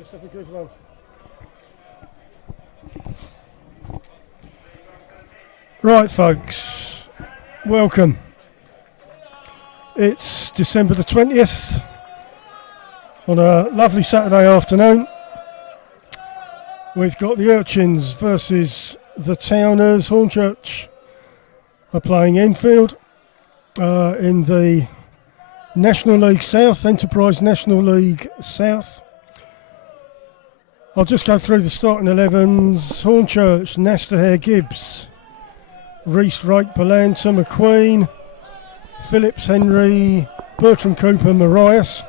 Let's have a good one. Right, folks, welcome. It's December the 20th on a lovely Saturday afternoon. We've got the Urchins versus the Towners. Hornchurch are playing Enfield in the National League South, Enterprise National League South. I'll just go through the starting 11s. Hornchurch, Nasterhare, Gibbs, Reese, Rake, Belanta, McQueen, Phillips, Henry, Bertram, Cooper, Marias.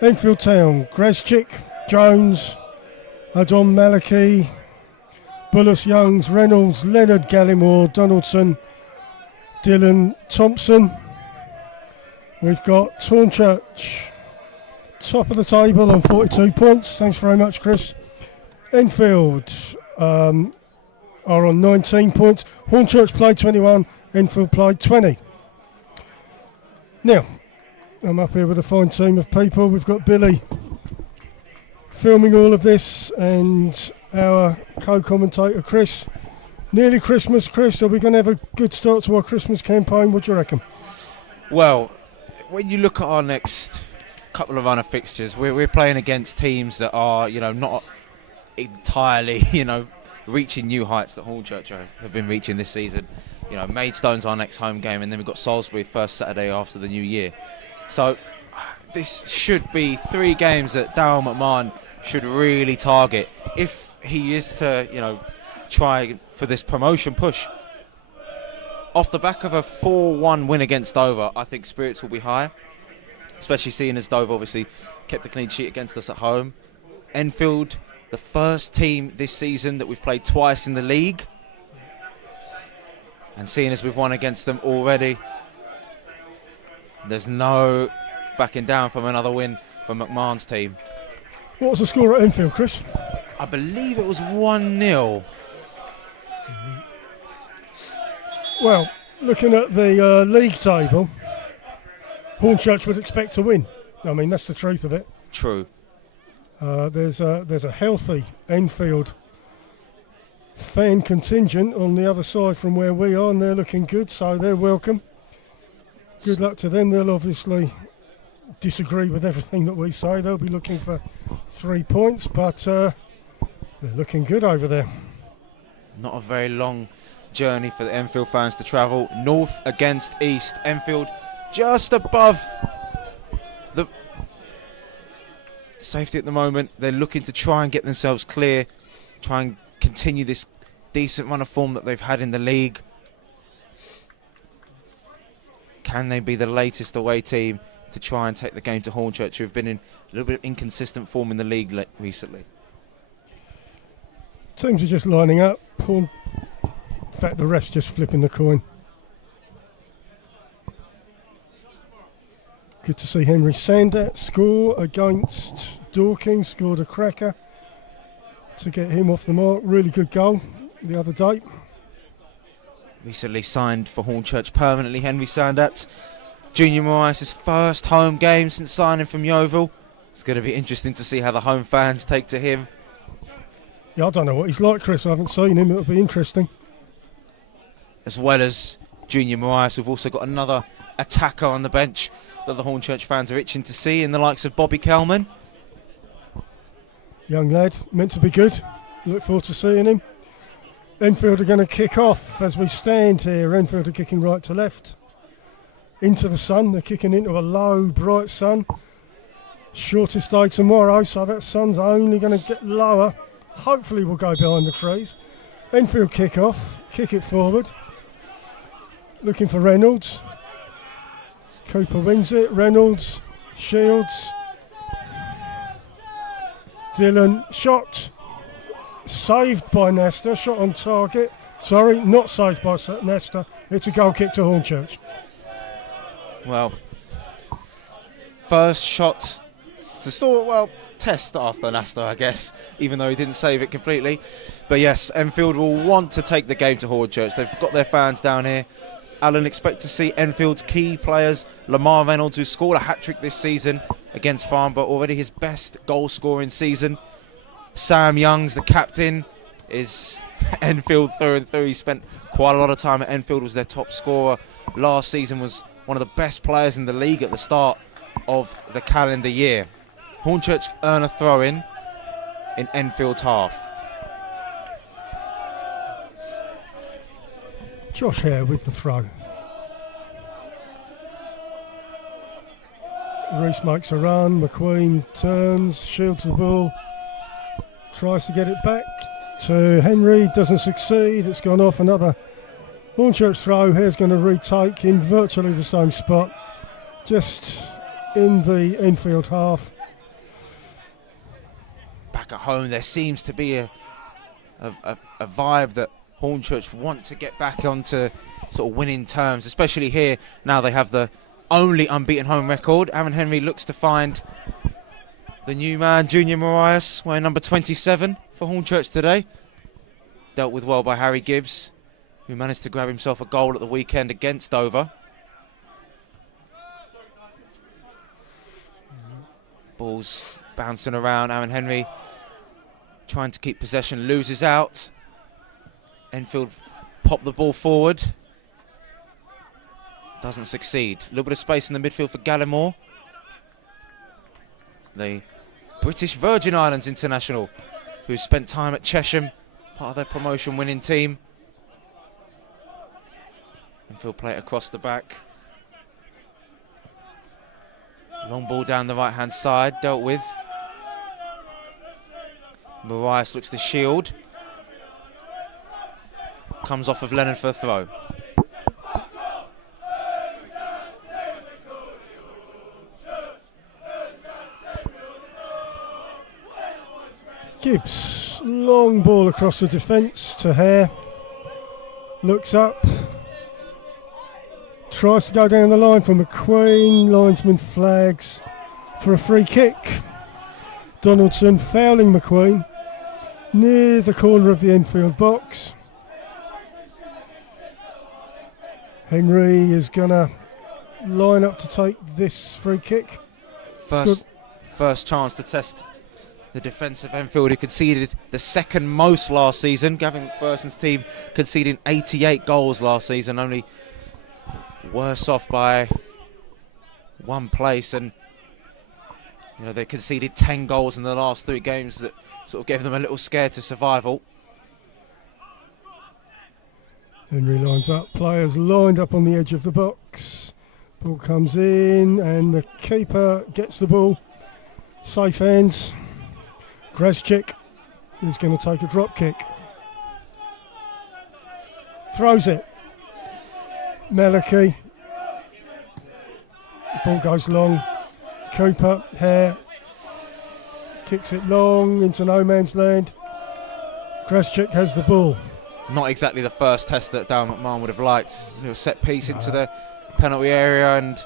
Enfield Town, Graschik, Jones, Adon, Malachy, Bullis, Youngs, Reynolds, Leonard, Gallimore, Donaldson, Dylan, Thompson. We've got Hornchurch top of the table on 42 points. Thanks very much, Chris. Enfield are on 19 points. Hornchurch played 21, Enfield played 20. Now, I'm up here with a fine team of people. We've got Billy filming all of this and our co-commentator Chris. Nearly Christmas, Chris. Are we going to have a good start to our Christmas campaign? What do you reckon? Well, when you look at our next couple of other fixtures, we're playing against teams that are, not entirely, reaching new heights that Hornchurch have been reaching this season. Maidstone's our next home game, and then we've got Salisbury first Saturday after the new year. So this should be 3 games that Darryl McMahon should really target if he is to, try for this promotion push. Off the back of a 4-1 win against Dover, I think spirits will be high, especially seeing as Dover obviously kept a clean sheet against us at home. Enfield, the first team this season that we've played twice in the league, and seeing as we've won against them already, there's no backing down from another win from McMahon's team. What was the score at Enfield, Chris? I believe it was 1-0. Well, looking at the league table, Hornchurch would expect to win. I mean, that's the truth of it. True. There's a healthy Enfield fan contingent on the other side from where we are, and they're looking good, so they're welcome. Good luck to them. They'll obviously disagree with everything that we say. They'll be looking for 3 points, but they're looking good over there. Not a very long journey for the Enfield fans to travel. North against East. Enfield just above the safety at the moment. They're looking to try and get themselves clear, try and continue this decent run of form that they've had in the league. Can they be the latest away team to try and take the game to Hornchurch, who have been in a little bit of inconsistent form in the league recently? Teams are just lining up. In fact, the ref's just flipping the coin. Good to see Henry Sandat score against Dorking. Scored a cracker to get him off the mark. Really good goal the other day. Recently signed for Hornchurch permanently, Henry Sandat. Junior Marias' first home game since signing from Yeovil. It's going to be interesting to see how the home fans take to him. Yeah, I don't know what he's like, Chris. I haven't seen him. It'll be interesting. As well as Junior Marias, we've also got another attacker on the bench that the Hornchurch fans are itching to see, in the likes of Bobby Kelman. Young lad, meant to be good. Look forward to seeing him. Enfield are going to kick off as we stand here. Enfield are kicking right to left. Into the sun. They're kicking into a low, bright sun. Shortest day tomorrow, so that sun's only going to get lower. Hopefully we'll go behind the trees. Enfield kick off. Kick it forward. Looking for Reynolds. Cooper wins it. Reynolds. Shields. Dylan. Shot. Saved by Nesta. Shot on target. Sorry, not saved by Nesta. It's a goal kick to Hornchurch. Well, first shot to test Arthur Nesta, I guess, even though he didn't save it completely. But yes, Enfield will want to take the game to Hornchurch. They've got their fans down here. Alan, expect to see Enfield's key players, Lamar Reynolds, who scored a hat-trick this season, against Farnborough already, his best goal scoring season. Sam Youngs, the captain, is Enfield through and through. He spent quite a lot of time at Enfield, was their top scorer last season, was one of the best players in the league at the start of the calendar year. Hornchurch earn a throw-in in Enfield's half. Josh Hare with the throw. Reese makes a run, McQueen turns, shields the ball, tries to get it back to Henry, doesn't succeed, it's gone off. Another Hornchurch throw. Hare's going to retake in virtually the same spot, just in the Enfield half. Back at home, there seems to be a vibe that Hornchurch want to get back onto sort of winning terms, especially here. Now they have the only unbeaten home record. Aaron Henry looks to find the new man, Junior Marias, wearing number 27 for Hornchurch today. Dealt with well by Harry Gibbs, who managed to grab himself a goal at the weekend against Dover. Ball's bouncing around. Aaron Henry trying to keep possession, loses out. Enfield pop the ball forward. Doesn't succeed. A little bit of space in the midfield for Gallimore. The British Virgin Islands international, who spent time at Chesham, part of their promotion winning team. Enfield play it across the back. Long ball down the right hand side, dealt with. Marias looks to shield. Comes off of Lennon for a throw. Gibbs, long ball across the defence to Hare. Looks up. Tries to go down the line for McQueen. Linesman flags for a free kick. Donaldson fouling McQueen near the corner of the Enfield box. Henry is going to line up to take this free kick. First chance to test the defence of Enfield, who conceded the second most last season. Gavin McPherson's team conceding 88 goals last season, only worse off by one place. And you know, they conceded 10 goals in the last 3 games that sort of gave them a little scare to survival. Henry lines up, players lined up on the edge of the box. Ball comes in and the keeper gets the ball. Safe hands. Grezchik is going to take a drop kick. Throws it. Meliki. Ball goes long. Cooper, Hare. Kicks it long into no man's land. Grezchik has the ball. Not exactly the first test that Darren McMahon would have liked. You know, set piece into the penalty area, and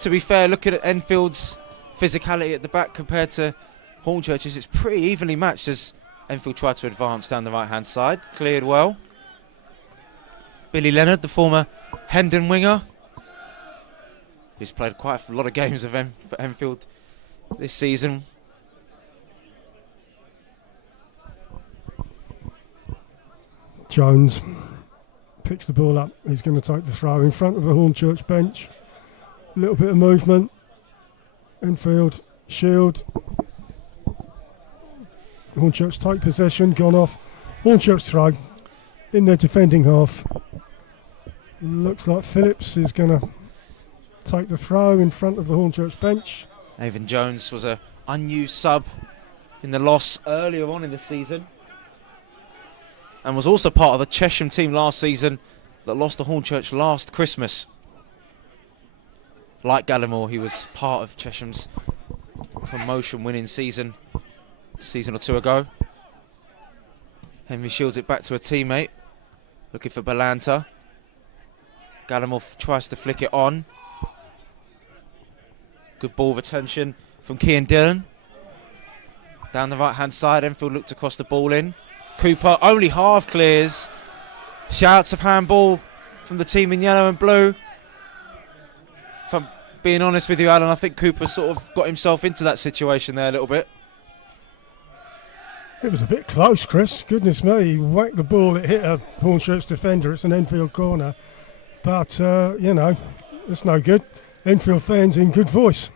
to be fair, looking at Enfield's physicality at the back compared to Hornchurch's, it's pretty evenly matched as Enfield tried to advance down the right hand side. Cleared well. Billy Leonard, the former Hendon winger, who's played quite a lot of games for Enfield this season. Jones picks the ball up. He's going to take the throw in front of the Hornchurch bench. A little bit of movement. Enfield, shield. Hornchurch take possession, gone off. Hornchurch throw in their defending half. Looks like Phillips is going to take the throw in front of the Hornchurch bench. Nathan Jones was an unused sub in the loss earlier on in the season, and was also part of the Chesham team last season that lost to Hornchurch last Christmas. Like Gallimore, he was part of Chesham's promotion-winning season or two ago. Henry shields it back to a teammate, looking for Balanta. Gallimore tries to flick it on. Good ball retention from Cian Dillon. Down the right-hand side, Enfield looked to cross the ball in. Cooper only half clears. Shouts of handball from the team in yellow and blue. From being honest with you, Alan, I think Cooper sort of got himself into that situation there a little bit. It was a bit close, Chris. Goodness me, he whacked the ball, it hit a Hornchurch defender. It's an Enfield corner. But, it's no good. Enfield fans in good voice.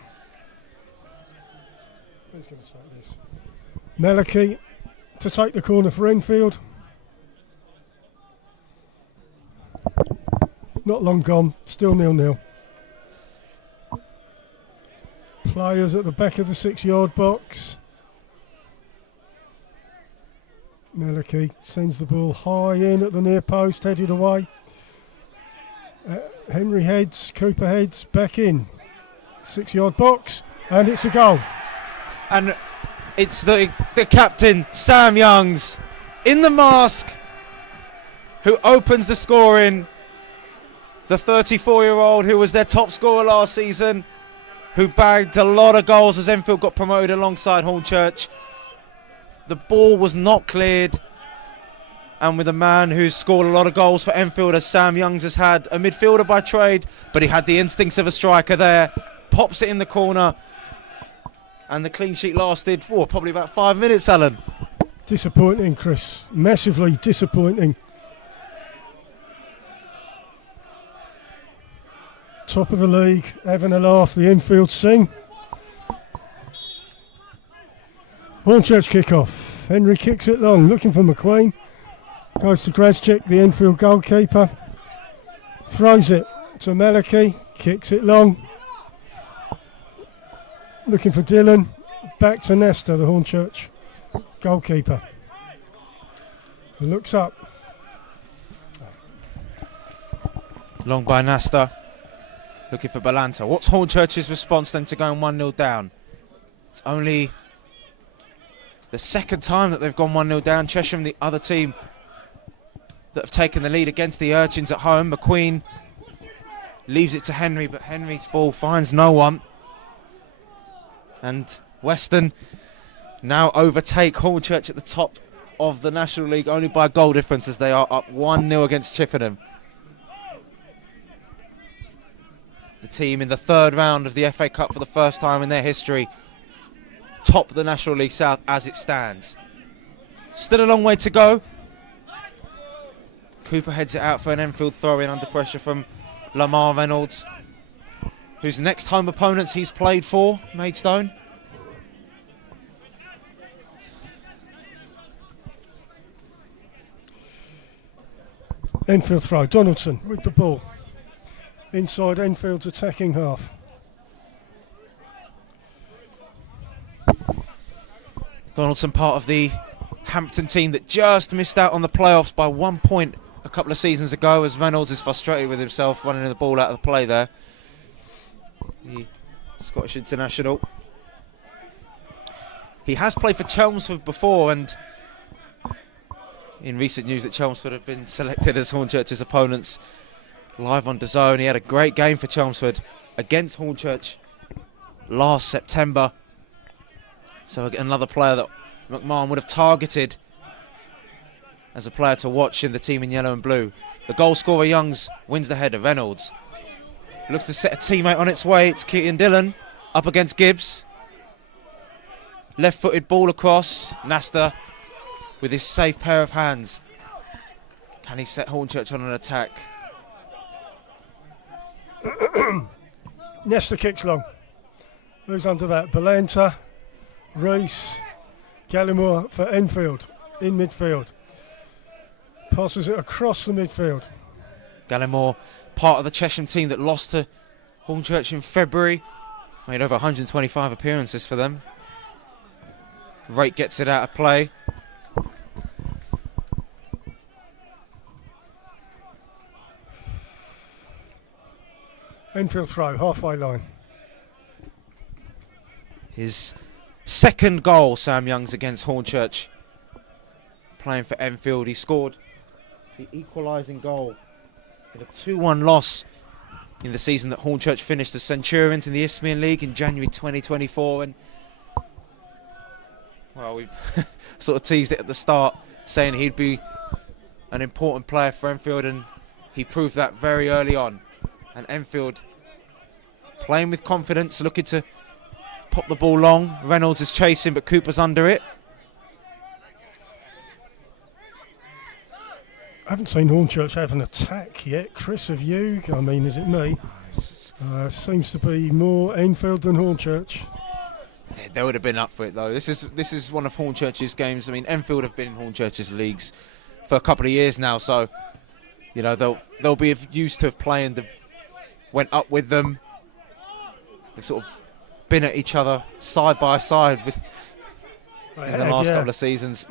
Who's going to take this? Maliki to take the corner for Enfield. Not long gone, still 0-0. Players at the back of the 6-yard box. Maliki sends the ball high in at the near post, headed away. Henry heads, Cooper heads, back in. 6-yard box, and it's a goal. And it's the captain, Sam Youngs, in the mask, who opens the scoring. The 34-year-old who was their top scorer last season, who bagged a lot of goals as Enfield got promoted alongside Hornchurch. The ball was not cleared, and with a man who's scored a lot of goals for Enfield as Sam Youngs has had, a midfielder by trade, but he had the instincts of a striker there, pops it in the corner, and the clean sheet lasted for probably about 5 minutes, Alan. Disappointing, Chris. Massively disappointing. Top of the league, having a laugh, the Enfield sing. Hornchurch kick-off. Henry kicks it long, looking for McQueen. Goes to Grazczyk, the Enfield goalkeeper. Throws it to Maliki, kicks it long. Looking for Dylan. Back to Nesta, the Hornchurch goalkeeper. He looks up. Long by Nesta. Looking for Balanta. What's Hornchurch's response then to going 1-0 down? It's only the second time that they've gone 1-0 down. Chesham, the other team that have taken the lead against the Urchins at home. McQueen leaves it to Henry, but Henry's ball finds no one. And Western now overtake Hornchurch at the top of the National League only by a goal difference as they are up 1-0 against Chippenham. The team in the third round of the FA Cup for the first time in their history, top of the National League South as it stands. Still a long way to go. Cooper heads it out for an Enfield throw-in under pressure from Lamar Reynolds, whose next home opponents he's played for, Maidstone. Enfield throw, Donaldson with the ball. Inside Enfield's attacking half. Donaldson, part of the Hampton team that just missed out on the playoffs by 1 point a couple of seasons ago, as Reynolds is frustrated with himself running the ball out of the play there. The Scottish international. He has played for Chelmsford before, and in recent news that Chelmsford have been selected as Hornchurch's opponents live on DAZN. He had a great game for Chelmsford against Hornchurch last September. So another player that McMahon would have targeted as a player to watch in the team in yellow and blue. The goal scorer Youngs wins the header. Reynolds looks to set a teammate on its way. It's Keaton Dillon up against Gibbs. Left-footed ball across. Nasta with his safe pair of hands. Can he set Hornchurch on an attack? Nesta kicks long. Who's under that? Balanta, Reese, Gallimore for Enfield in midfield. Passes it across the midfield. Gallimore, part of the Chesham team that lost to Hornchurch in February. Made over 125 appearances for them. Rake gets it out of play. Enfield throw, halfway line. His second goal, Sam Youngs, against Hornchurch. Playing for Enfield. He scored the equalising goal in a 2-1 loss in the season that Hornchurch finished as Centurions in the Isthmian League in January 2024. And well, we've sort of teased it at the start, saying he'd be an important player for Enfield, and he proved that very early on. And Enfield playing with confidence, looking to pop the ball long. Reynolds is chasing, but Cooper's under it. I haven't seen Hornchurch have an attack yet. Chris, have you? I mean, is it me? Seems to be more Enfield than Hornchurch. They would have been up for it, though. This is one of Hornchurch's games. I mean, Enfield have been in Hornchurch's leagues for a couple of years now, so you know they'll be used to playing. Went up with them. They've sort of been at each other side by side in the last couple of seasons.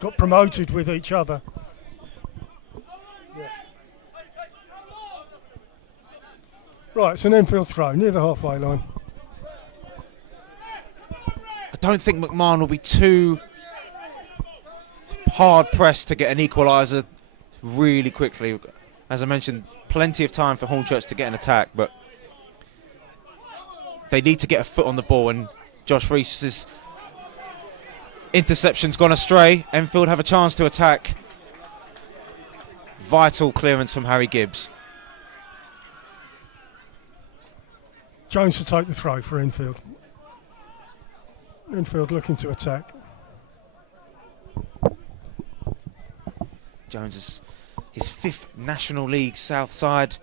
Got promoted with each other. Yeah. Right, it's an Enfield throw near the halfway line. I don't think McMahon will be too hard pressed to get an equaliser really quickly. As I mentioned, plenty of time for Hornchurch to get an attack, but they need to get a foot on the ball, and Josh Reese's interception's gone astray. Enfield have a chance to attack. Vital clearance from Harry Gibbs. Jones to take the throw for Enfield. Enfield looking to attack. Jones is his 5th National League South side.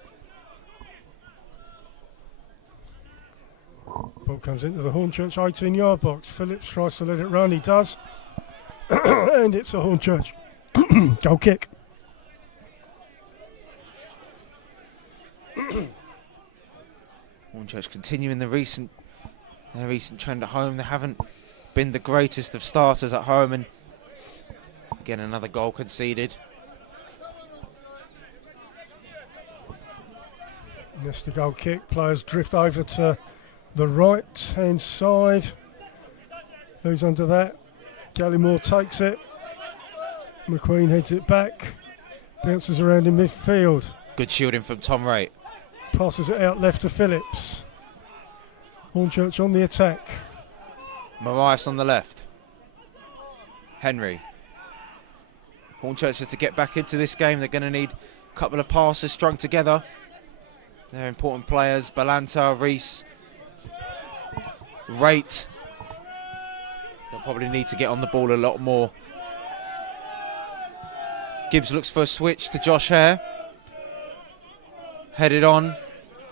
Ball comes into the Hornchurch 18-yard box. Phillips tries to let it run. He does. And it's a Hornchurch goal kick. Hornchurch continuing their recent trend at home. They haven't been the greatest of starters at home, and again another goal conceded. That's the goal kick. Players drift over to the right-hand side. Who's under that? Gallimore takes it. McQueen heads it back. Bounces around in midfield. Good shielding from Tom Wright. Passes it out left to Phillips. Hornchurch on the attack. Marias on the left. Henry. Hornchurch to get back into this game. They're going to need a couple of passes strung together. They're important players. Balanta, Reese, Wright. They'll probably need to get on the ball a lot more. Gibbs looks for a switch to Josh Hare. Headed on.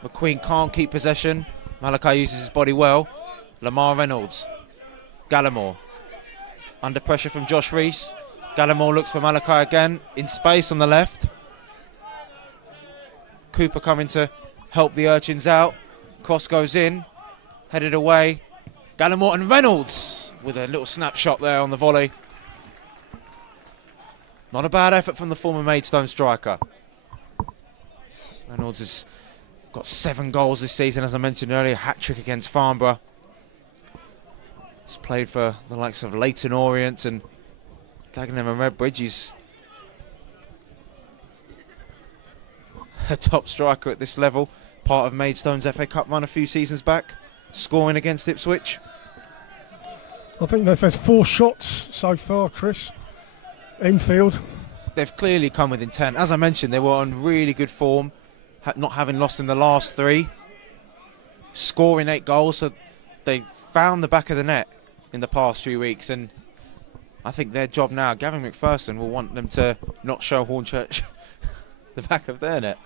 McQueen can't keep possession. Malachi uses his body well. Lamar Reynolds. Gallimore. Under pressure from Josh Reese. Gallimore looks for Malachi again. In space on the left. Cooper coming to help the Urchins out. Cross goes in. Headed away. Gallimore and Reynolds with a little snapshot there on the volley. Not a bad effort from the former Maidstone striker. Reynolds has got 7 goals this season, as I mentioned earlier. Hat-trick against Farnborough. He's played for the likes of Leyton Orient and Dagenham and Redbridge. He's a top striker at this level. Part of Maidstone's FA Cup run a few seasons back. Scoring against Ipswich. I think they've had 4 shots so far, Chris. Enfield. They've clearly come with intent. As I mentioned, they were on really good form, not having lost in the last 3. Scoring 8 goals, so they found the back of the net in the past few weeks, and I think their job now, Gavin McPherson will want them to not show Hornchurch the back of their net.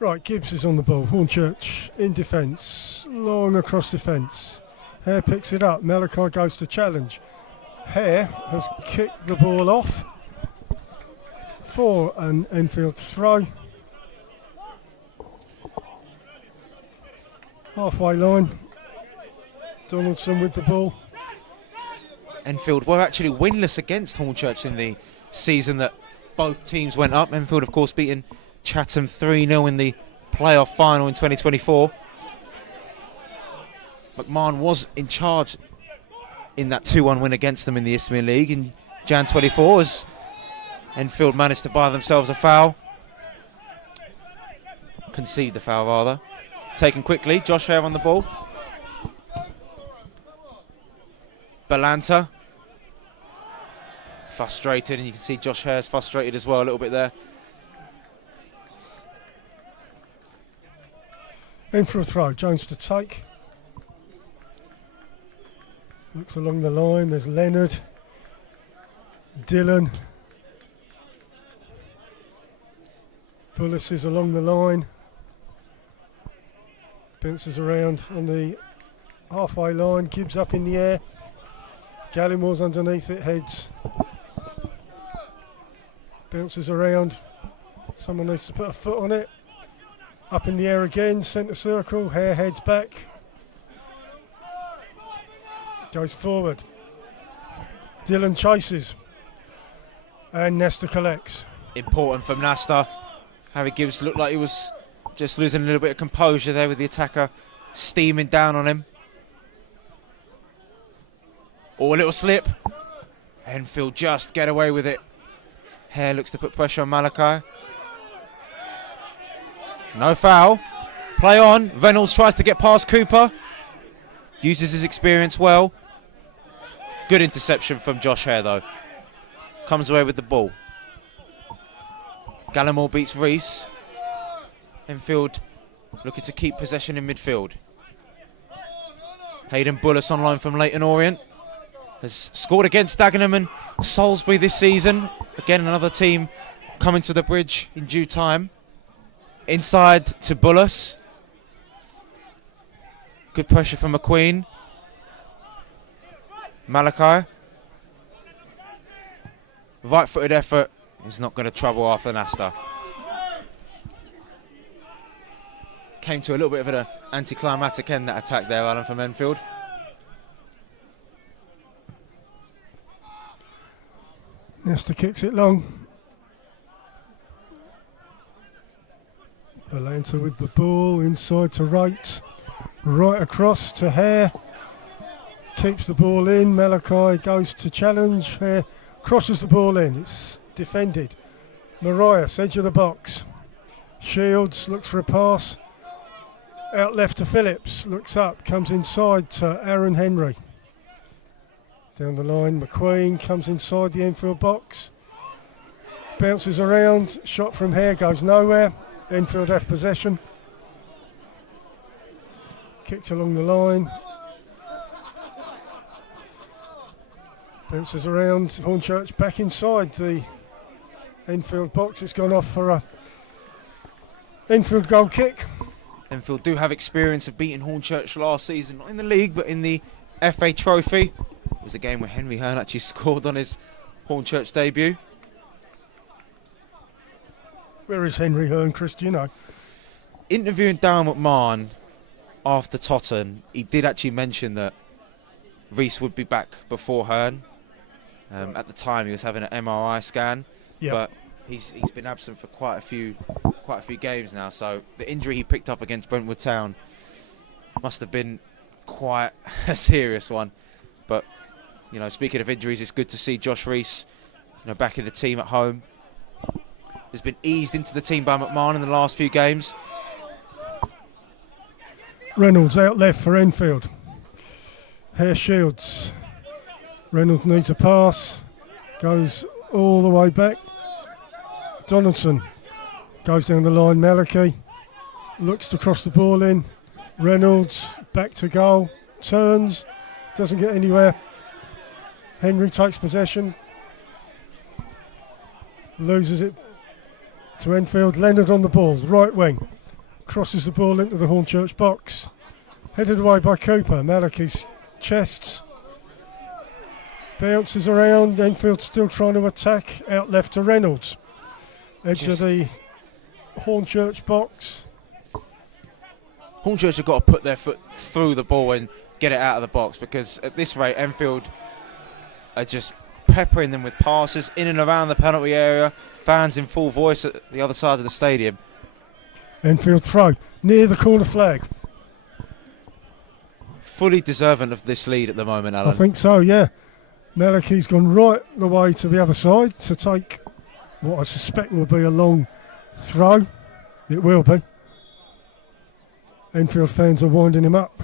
Right, Gibbs is on the ball. Hornchurch in defence, long across defence. Hare picks it up. Malachi goes to challenge. Hare has kicked the ball off for an Enfield throw. Halfway line. Donaldson with the ball. Enfield were actually winless against Hornchurch in the season that both teams went up. Enfield, of course, beating Chatham 3-0 in the playoff final in 2024. McMahon was in charge in that 2-1 win against them in the Isthmian League in Jan 24 as Enfield managed to buy themselves a foul. Concede the foul, rather. Taken quickly. Josh Hare on the ball. Balanta. frustrated, and you can see Josh Hare's frustrated as well a little bit there. In for a throw, Jones to take. Looks along the line, there's Leonard, Dillon. Bullis is along the line. Bounces around on the halfway line, Gibbs up in the air. Gallimore's underneath it, heads. Bounces around. Someone needs to put a foot on it. Up in the air again, centre circle, Hare heads back. Goes forward. Dillon chases. And Nesta collects. Important from Nasta. Harry Gibbs looked like he was just losing a little bit of composure there with the attacker steaming down on him. Oh, a little slip. Enfield just get away with it. Hare looks to put pressure on Malachi. No foul. Play on. Reynolds tries to get past Cooper. Uses his experience well. Good interception from Josh Hare though. Comes away with the ball. Gallimore beats Reese. Enfield looking to keep possession in midfield. Hayden Bullis online from Leyton Orient. Has scored against Dagenham and Salisbury this season. Again, another team coming to the bridge in due time. Inside to Bullis. Good pressure from McQueen. Malachi. Right-footed effort. He's not going to trouble after Nasta. Came to a little bit of an anticlimactic end, that attack there, Alan, from Enfield. Nesta kicks it long. Balanta with the ball, inside to right. Right across to Hare. Keeps the ball in. Malachi goes to challenge. Hare crosses the ball in. It's defended. Marias, edge of the box. Shields looks for a pass. Out left to Phillips. Looks up. Comes inside to Aaron Henry. Down the line, McQueen comes inside the Enfield box. Bounces around. Shot from Hare goes nowhere. Enfield have possession. Kicked along the line. Bounces around. Hornchurch back inside the Enfield box. It's gone off for a Enfield goal kick. Enfield do have experience of beating Hornchurch last season, not in the league but in the FA Trophy. It was a game where Henry Hearn actually scored on his Hornchurch debut. Where is Henry Hearn, Chris? Do you know? Interviewing Darren McMahon after Totton, he did actually mention that Reese would be back before Hearn. At the time, he was having an MRI scan, but he's been absent for quite a few games now. So the injury he picked up against Brentwood Town must have been quite a serious one. But you know, speaking of injuries, it's good to see Josh Reese, you know, back in the team at home. Has been eased into the team by McMahon in the last few games. Reynolds out left for Enfield. Hare Shields. Reynolds needs a pass. Goes all the way back. Donaldson goes down the line. Malachi looks to cross the ball in. Reynolds back to goal. Turns. Doesn't get anywhere. Henry takes possession. Loses it to Enfield. Leonard on the ball. Right wing. Crosses the ball into the Hornchurch box. Headed away by Cooper. Malachi's chests. Bounces around. Enfield still trying to attack. Out left to Reynolds. Edge of the Hornchurch box. Hornchurch have got to put their foot through the ball and get it out of the box, because at this rate Enfield are just peppering them with passes in and around the penalty area. Fans in full voice at the other side of the stadium. Enfield throw near the corner flag. Fully deserving of this lead at the moment, Alan. I think so, yeah. Malachi's gone right the way to the other side to take what I suspect will be a long throw. It will be. Enfield fans are winding him up.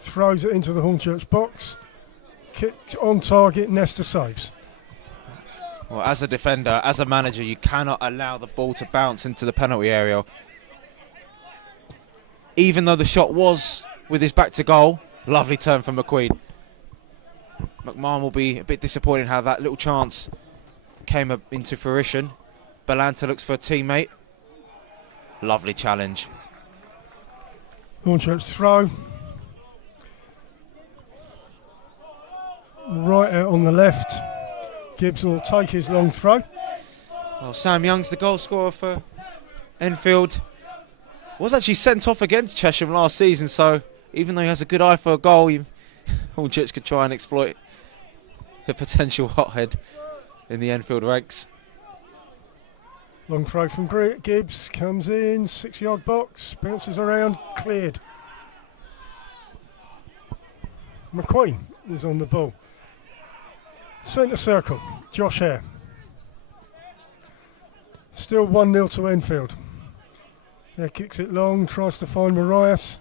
throws it into the Hornchurch box. Kicked on target, Nesta saves. Well, as a defender, as a manager, you cannot allow the ball to bounce into the penalty area. Even though the shot was with his back to goal, lovely turn from McQueen. McMahon will be a bit disappointed how that little chance came into fruition. Balanta looks for a teammate. Lovely challenge. Hornchurch throw. Right out on the left. Gibbs will take his long throw. Well, Sam Young's the goal scorer for Enfield. Was actually sent off against Chesham last season, so even though he has a good eye for a goal, Hornchurch could try and exploit a potential hothead in the Enfield ranks. Long throw from Gibbs, comes in, 6-yard box, bounces around, cleared. McQueen is on the ball. Centre circle, Josh Hare. Still 1-0 to Enfield. Hare kicks it long, tries to find Marias.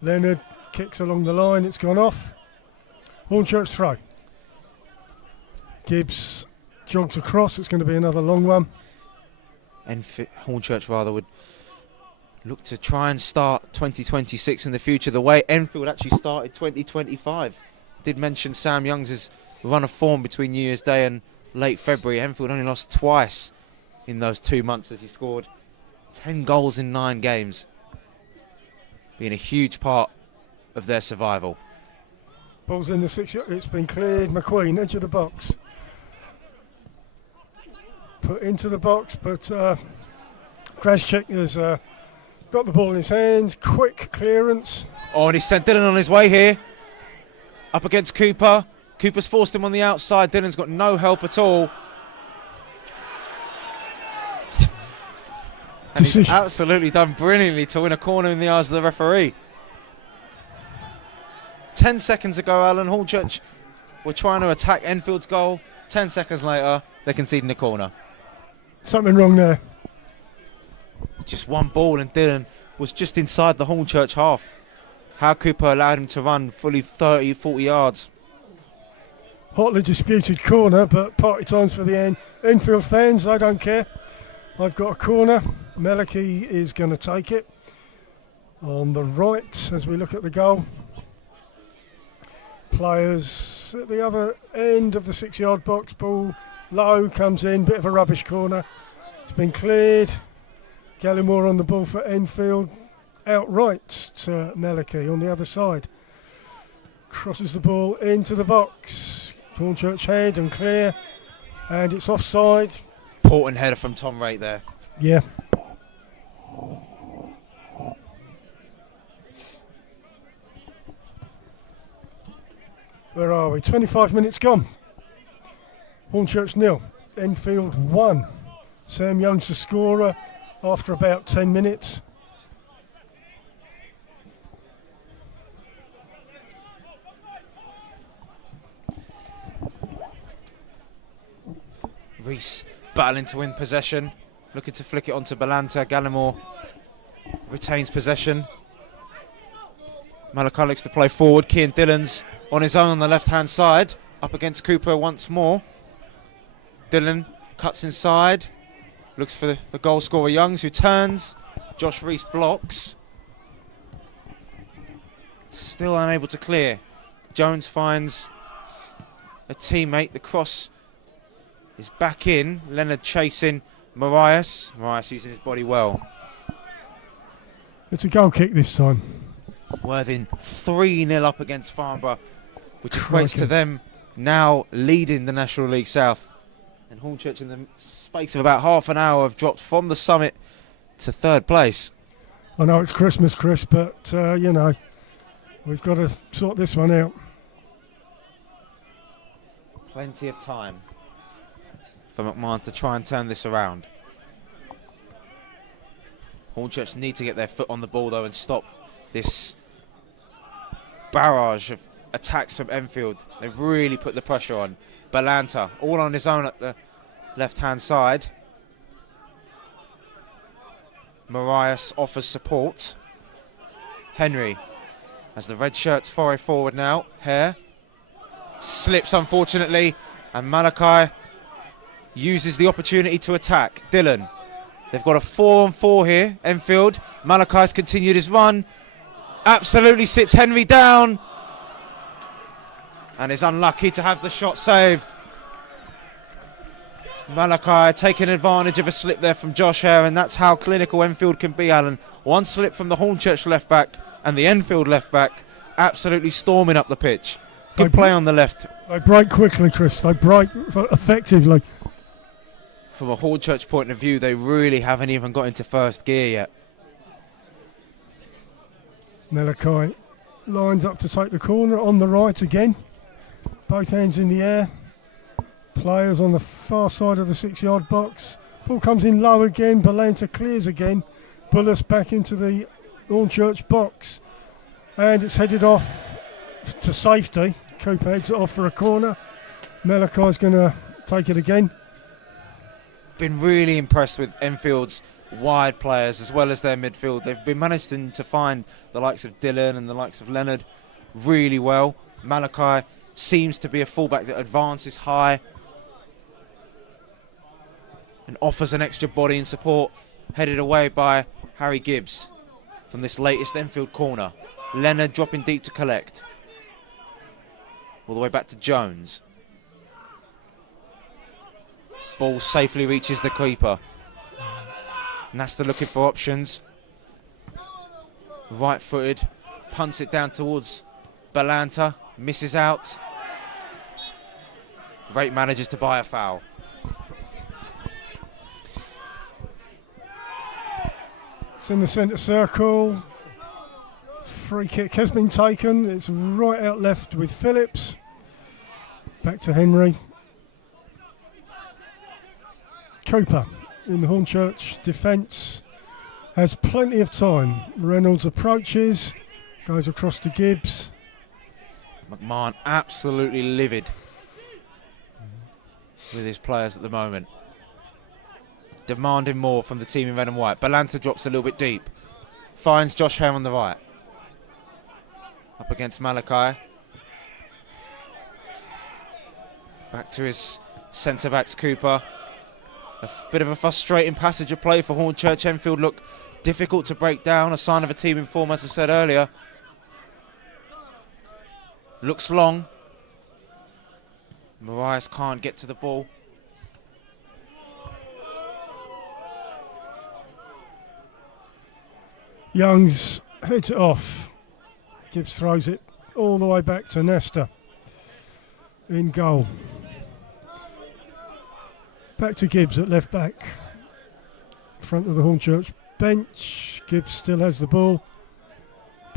Leonard kicks along the line, it's gone off. Hornchurch throw. Gibbs jogs across, it's going to be another long one. Hornchurch would look to try and start 2026 in the future the way Enfield actually started 2025. Did mention Sam Young's run of form between New Year's Day and late February. Enfield only lost twice in those 2 months as he scored 10 goals in 9 games, being a huge part of their survival. Ball's in the 6, it's been cleared. McQueen, edge of the box. Put into the box, but Kraszczyk has got the ball in his hands. Quick clearance. Oh, and he sent Dylan on his way here. Up against Cooper. Cooper's forced him on the outside. Dylan's got no help at all. And he's absolutely done brilliantly to win a corner in the eyes of the referee. 10 seconds ago, Alan, Hornchurch were trying to attack Enfield's goal. 10 seconds later, they're conceding the corner. Something wrong there. Just one ball and Dylan was just inside the Hornchurch half. How Cooper allowed him to run fully 30, 40 yards. Hotly disputed corner, but party times for the Enfield fans, I don't care. I've got a corner. Maliki is going to take it on the right as we look at the goal. Players at the other end of the 6-yard box, ball low, comes in, bit of a rubbish corner. It's been cleared. Gallimore on the ball for Enfield, outright to Maliki on the other side. Crosses the ball into the box. Hornchurch head and clear, and it's offside. Important header from Tom Raitt there. Yeah. Where are we? 25 minutes gone. Hornchurch 0, Enfield 1. Sam Young's the scorer after about 10 minutes. Reese battling to win possession, looking to flick it onto Balanta. Gallimore retains possession. Malachi looks to play forward. Cian Dillon's on his own on the left-hand side, up against Cooper once more. Dillon cuts inside, looks for the goal scorer Youngs, who turns. Josh Reese blocks. Still unable to clear. Jones finds a teammate. The cross is back in. Leonard chasing Marias. Marias using his body well. It's a goal kick this time. Worthing 3-0 up against Farnborough, which equates to them now leading the National League South. And Hornchurch, in the space of about half an hour, have dropped from the summit to 3rd place. I know it's Christmas, Chris, but you know, we've got to sort this one out. Plenty of time for McMahon to try and turn this around. Hornchurch need to get their foot on the ball though and stop this barrage of attacks from Enfield. They've really put the pressure on. Balanta all on his own at the left-hand side. Marias offers support. Henry As the red shirts foray forward now. Hare slips, unfortunately, and Malachi uses the opportunity to attack. Dillon. They've got a 4-on-4 here, Enfield. Malachi's continued his run. Absolutely sits Henry down. And is unlucky to have the shot saved. Malachi taking advantage of a slip there from Josh Hare, and that's how clinical Enfield can be, Alan. One slip from the Hornchurch left back and the Enfield left back, absolutely storming up the pitch. Good play on the left. They break quickly, Chris. They break effectively. From a Hornchurch point of view, they really haven't even got into first gear yet. Malachi lines up to take the corner on the right again. Both hands in the air. Players on the far side of the 6-yard box. Ball comes in low again. Balanta clears again. Bullis back into the Hornchurch box. And it's headed off to safety. Cooper heads it off for a corner. Malachi's going to take it again. Been really impressed with Enfield's wide players as well as their midfield. They've been managing to find the likes of Dillon and the likes of Leonard really well. Malachi seems to be a fullback that advances high and offers an extra body and support, headed away by Harry Gibbs from this latest Enfield corner. Leonard dropping deep to collect. All the way back to Jones. Ball safely reaches the keeper. Nasta looking for options. Right-footed, punts it down towards Balanta, misses out. Rate manages to buy a foul. It's in the centre circle. Free kick has been taken. It's right out left with Phillips. Back to Henry. Cooper in the Hornchurch defence has plenty of time. Reynolds approaches, goes across to Gibbs. McMahon absolutely livid with his players at the moment. Demanding more from the team in red and white. Balanta drops a little bit deep. Finds Josh Hare on the right. Up against Malachi. Back to his centre-backs, Cooper. A bit of a frustrating passage of play for Hornchurch. Enfield look difficult to break down. A sign of a team in form, as I said earlier. Looks long. Marias can't get to the ball. Youngs heads it off. Gibbs throws it all the way back to Nesta. In goal. Back to Gibbs at left back. Front of the Hornchurch bench. Gibbs still has the ball.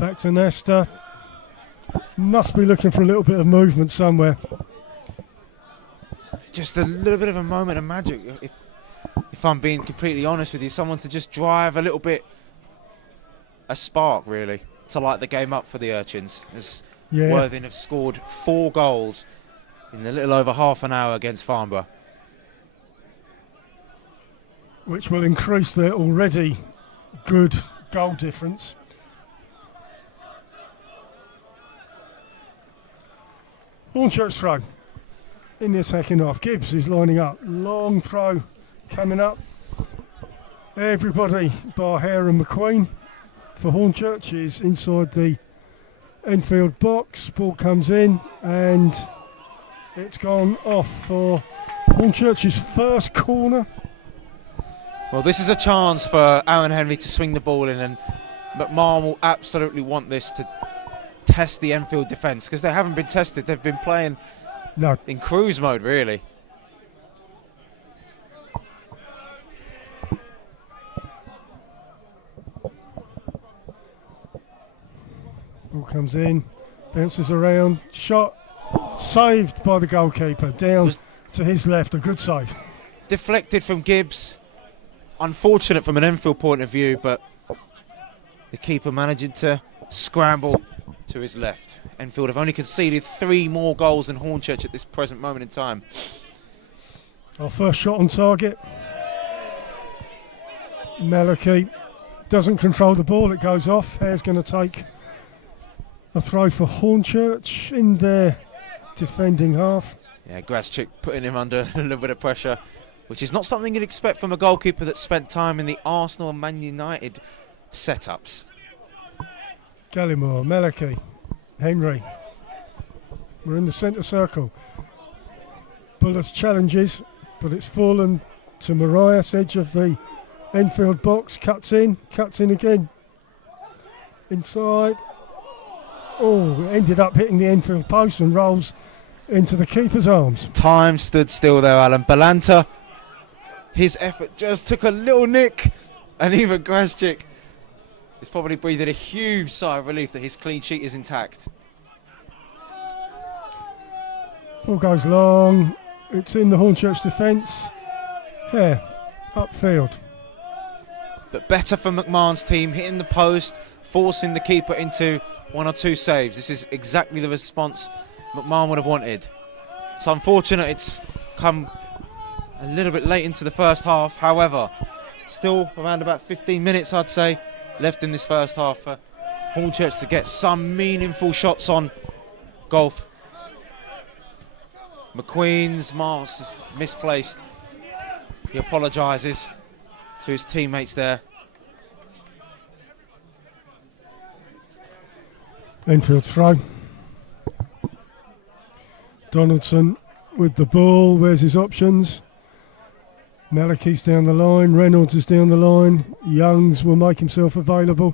Back to Nesta. Must be looking for a little bit of movement somewhere. Just a little bit of a moment of magic, if I'm being completely honest with you. Someone to just drive a little bit, a spark really, to light the game up for the Urchins. As Worthing have scored 4 goals in a little over half an hour against Farnborough. Which will increase their already good goal difference. Hornchurch throw in the second half. Gibbs is lining up. Long throw coming up. Everybody bar Hare and McQueen for Hornchurch is inside the Enfield box. Ball comes in and it's gone off for Hornchurch's first corner. Well, this is a chance for Aaron Henry to swing the ball in, and McMahon will absolutely want this to test the Enfield defence, because they haven't been tested. They've been playing in cruise mode, really. Ball comes in, bounces around, shot, saved by the goalkeeper, down to his left, a good save. Deflected from Gibbs. Unfortunate from an Enfield point of view, but the keeper managing to scramble to his left. Enfield have only conceded 3 more goals than Hornchurch at this present moment in time. Our first shot on target. Malachi doesn't control the ball, it goes off. Hare's going to take A throw for Hornchurch in their defending half. Yeah, Graschik putting him under a little bit of pressure, which is not something you'd expect from a goalkeeper that spent time in the Arsenal and Man United setups. Gallimore, Malachi, Henry. We're in the centre circle. Bullis challenges, but it's fallen to Marias, edge of the Enfield box. Cuts in again. Inside. Oh, it ended up hitting the Enfield post and rolls into the keeper's arms. Time stood still there, Alan. Balanta, his effort just took a little nick, and even Graschik is probably breathing a huge sigh of relief that his clean sheet is intact. Ball goes long. It's in the Hornchurch defence. Here, upfield. But better for McMahon's team, hitting the post, forcing the keeper into 1 or 2 saves. This is exactly the response McMahon would have wanted. It's unfortunate it's come a little bit late into the first half. However, still around about 15 minutes, I'd say, left in this first half for Hornchurch to get some meaningful shots on goal. McQueen's marks is misplaced. He apologises to his teammates there. Enfield throw. Donaldson with the ball. Where's his options? Malachi's down the line. Reynolds is down the line. Youngs will make himself available.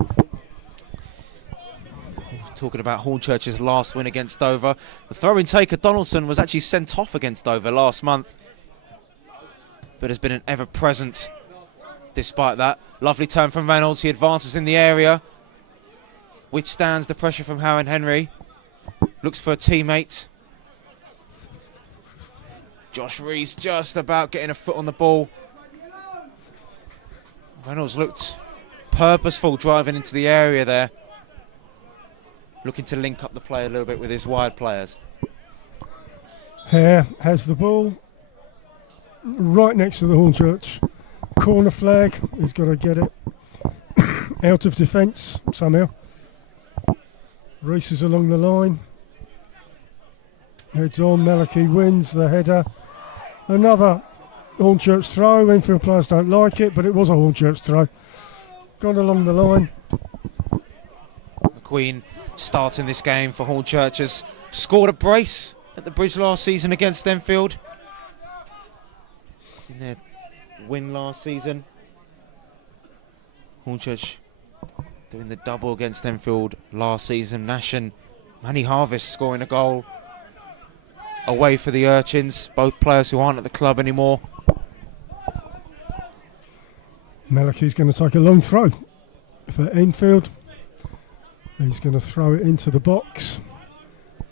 Talking about Hornchurch's last win against Dover. The throw-in taker Donaldson was actually sent off against Dover last month, but has been an ever-present despite that. Lovely turn from Reynolds. He advances in the area, withstands the pressure from Harren Henry, looks for a teammate. Josh Rees just about getting a foot on the ball. Reynolds looked purposeful driving into the area there, looking to link up the play a little bit with his wide players. Hare has the ball right next to the Hornchurch corner flag. He's got to get it out of defence somehow. Races along the line. Heads on. Malachi wins the header. Another Hornchurch throw. Enfield players don't like it, but it was a Hornchurch throw. Gone along the line. McQueen starting this game for Hornchurch has scored a brace at the Bridge last season against Enfield in their win last season. Hornchurch doing the double against Enfield last season. Nash and Manny Harvest scoring a goal away for the Urchins, both players who aren't at the club anymore. Malachi's going to take a long throw for Enfield. He's going to throw it into the box.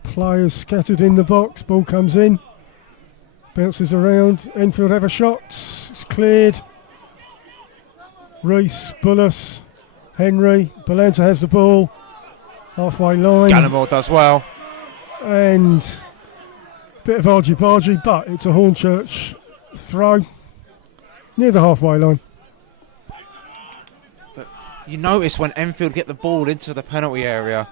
Players scattered in the box. Ball comes in. Bounces around. Enfield have a shot. It's cleared. Rees, Bullis, Henry. Balanta has the ball. Halfway line. Gallimore does well. And a bit of argy-bargy, but it's a Hornchurch throw near the halfway line. You notice when Enfield get the ball into the penalty area,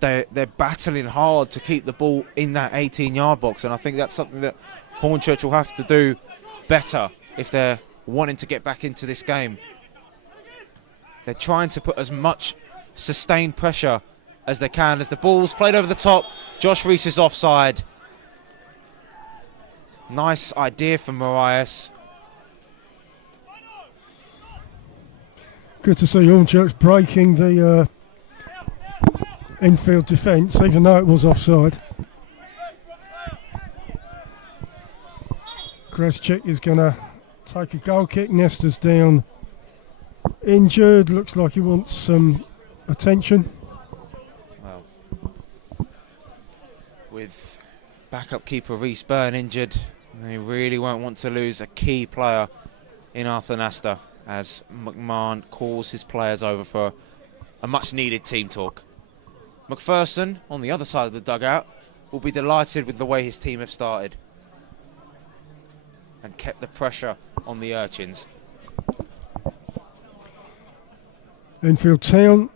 they're battling hard to keep the ball in that 18-yard box, and I think that's something that Hornchurch will have to do better if they're wanting to get back into this game. They're trying to put as much sustained pressure as they can as the ball's played over the top. Josh Rees is offside. Nice idea from Marias. Good to see Hornchurch breaking the Enfield defence, even though it was offside. Graschik is going to take a goal kick. Nestor's down injured. Looks like he wants some attention. Well, with backup keeper Reese Byrne injured, they really won't want to lose a key player in Arthur Nastor, as McMahon calls his players over for a much-needed team talk. McPherson, on the other side of the dugout, will be delighted with the way his team have started and kept the pressure on the Urchins. Enfield Town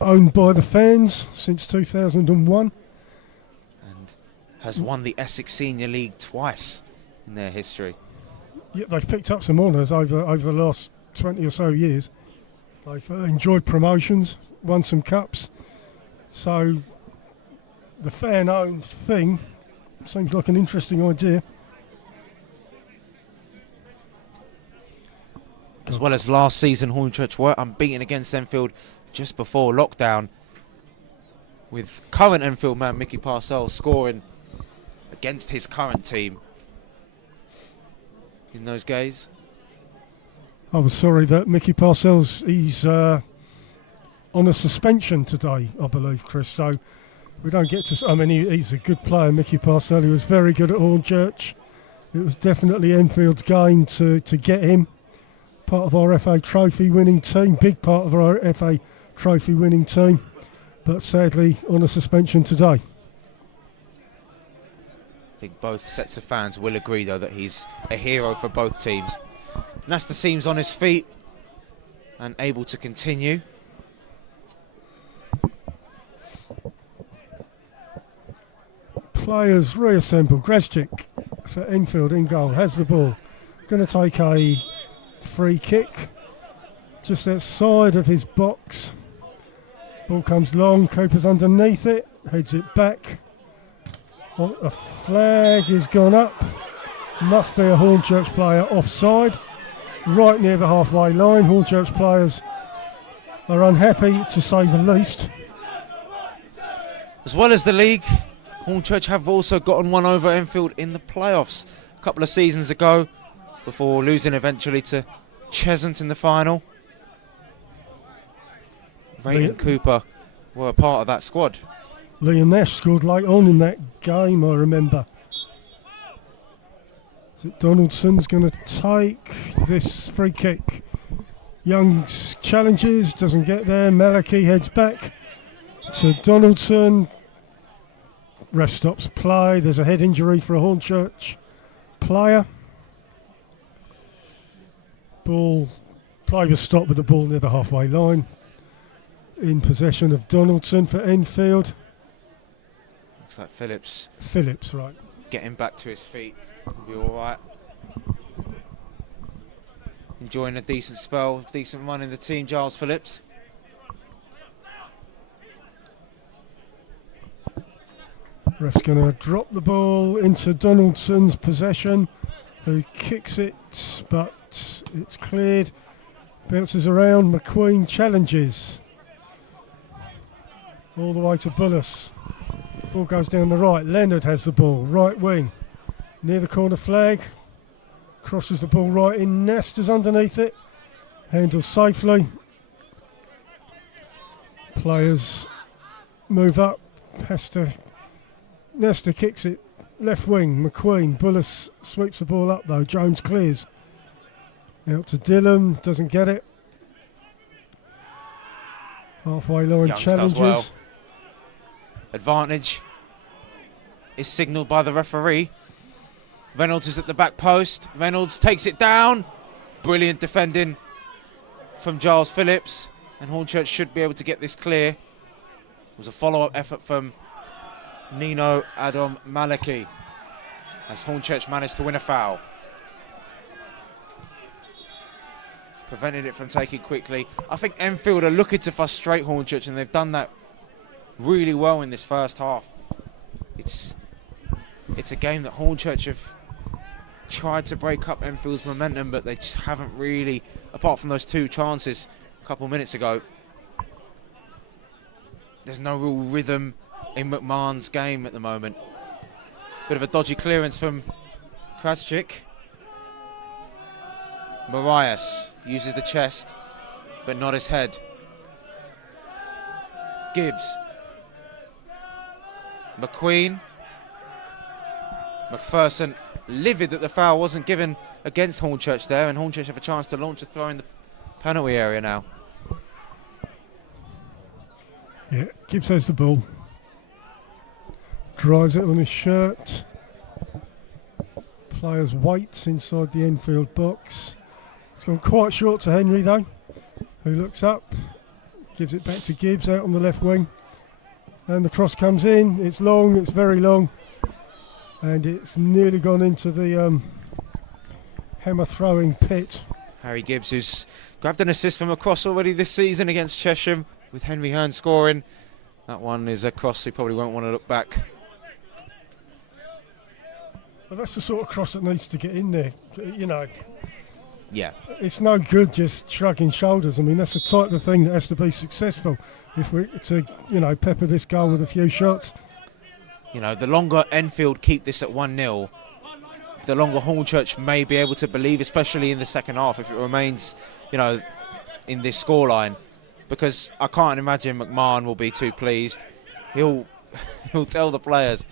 owned by the fans since 2001. And has won the Essex Senior League twice in their history. Yeah, they've picked up some honours over the last 20 or so years. They've enjoyed promotions, won some cups. So the fan-owned thing seems like an interesting idea. As well as last season, Hornchurch were unbeaten against Enfield just before lockdown, with current Enfield man Mickey Parcells scoring against his current team in those games. I was sorry that Mickey Parcells, he's on a suspension today, I believe, Chris. So we don't get to... I mean, he's a good player, Mickey Parcells. He was very good at Hornchurch. It was definitely Enfield's game to get him. Part of our FA Trophy winning team, big part of our FA Trophy winning team. But sadly, on a suspension today. I think both sets of fans will agree, though, that he's a hero for both teams. Nasta seems on his feet and able to continue. Players reassemble. Grezczyk for Enfield in goal. Has the ball. Going to take a free kick just outside of his box. Ball comes long. Cooper's underneath it. Heads it back. Oh, a flag is gone up. Must be a Hornchurch player offside. Right near the halfway line. Hornchurch players are unhappy, to say the least. As well as the league, Hornchurch have also gotten one over Enfield in the playoffs a couple of seasons ago, before losing eventually to Cheshunt in the final. Ray and Cooper were a part of that squad. Liam Nash scored late on in that game, I remember. So Donaldson's going to take this free kick. Young challenges, doesn't get there. Malachi heads back to Donaldson. Ref stops play. There's a head injury for a Hornchurch player. Play was stopped with the ball near the halfway line. In possession of Donaldson for Enfield. Looks like Phillips. Phillips, right. Getting back to his feet. Will be all right. Enjoying a decent spell, decent run in the team, Giles Phillips. Ref's going to drop the ball into Donaldson's possession, who kicks it, but it's cleared. Bounces around. McQueen challenges. All the way to Bullis. Ball goes down the right. Leonard has the ball, right wing. Near the corner flag. Crosses the ball right in. Nasta's underneath it. Handles safely. Players move up. Nesta kicks it. Left wing. McQueen. Bullis sweeps the ball up though. Jones clears. Out to Dillon. Doesn't get it. Halfway line Youngs challenges. does well. Advantage is signalled by the referee. Reynolds is at the back post. Reynolds takes it down. Brilliant defending from Giles Phillips. And Hornchurch should be able to get this clear. It was a follow-up effort from Nino Adam Maliki, as Hornchurch managed to win a foul. Prevented it from taking quickly. I think Enfield are looking to frustrate Hornchurch, and they've done that really well in this first half. It's a game that Hornchurch have tried to break up Enfield's momentum, but they just haven't really, apart from those two chances a couple of minutes ago. There's no real rhythm in McMahon's game at the moment. Bit of a dodgy clearance from Krasczyk. Marias uses the chest, but not his head. Gibbs. McQueen. McPherson, livid that the foul wasn't given against Hornchurch there, and Hornchurch have a chance to launch a throw in the penalty area now. Yeah, Gibbs has the ball. Dries it on his shirt. Players waits inside the Enfield box. It's gone quite short to Henry though, who looks up. Gives it back to Gibbs out on the left wing. And the cross comes in. It's long, it's very long. And it's nearly gone into the hammer throwing pit. Harry Gibbs, who's grabbed an assist from a cross already this season against Chesham, with Henry Hearn scoring. That one is a cross he probably won't want to look back. But that's the sort of cross that needs to get in there, you know. Yeah. It's no good just shrugging shoulders. I mean, that's the type of thing that has to be successful if we're to, you know, pepper this goal with a few shots. You know, the longer Enfield keep this at 1-0, the longer Hornchurch may be able to believe, especially in the second half, if it remains, you know, in this scoreline. Because I can't imagine McMahon will be too pleased. He'll tell the players,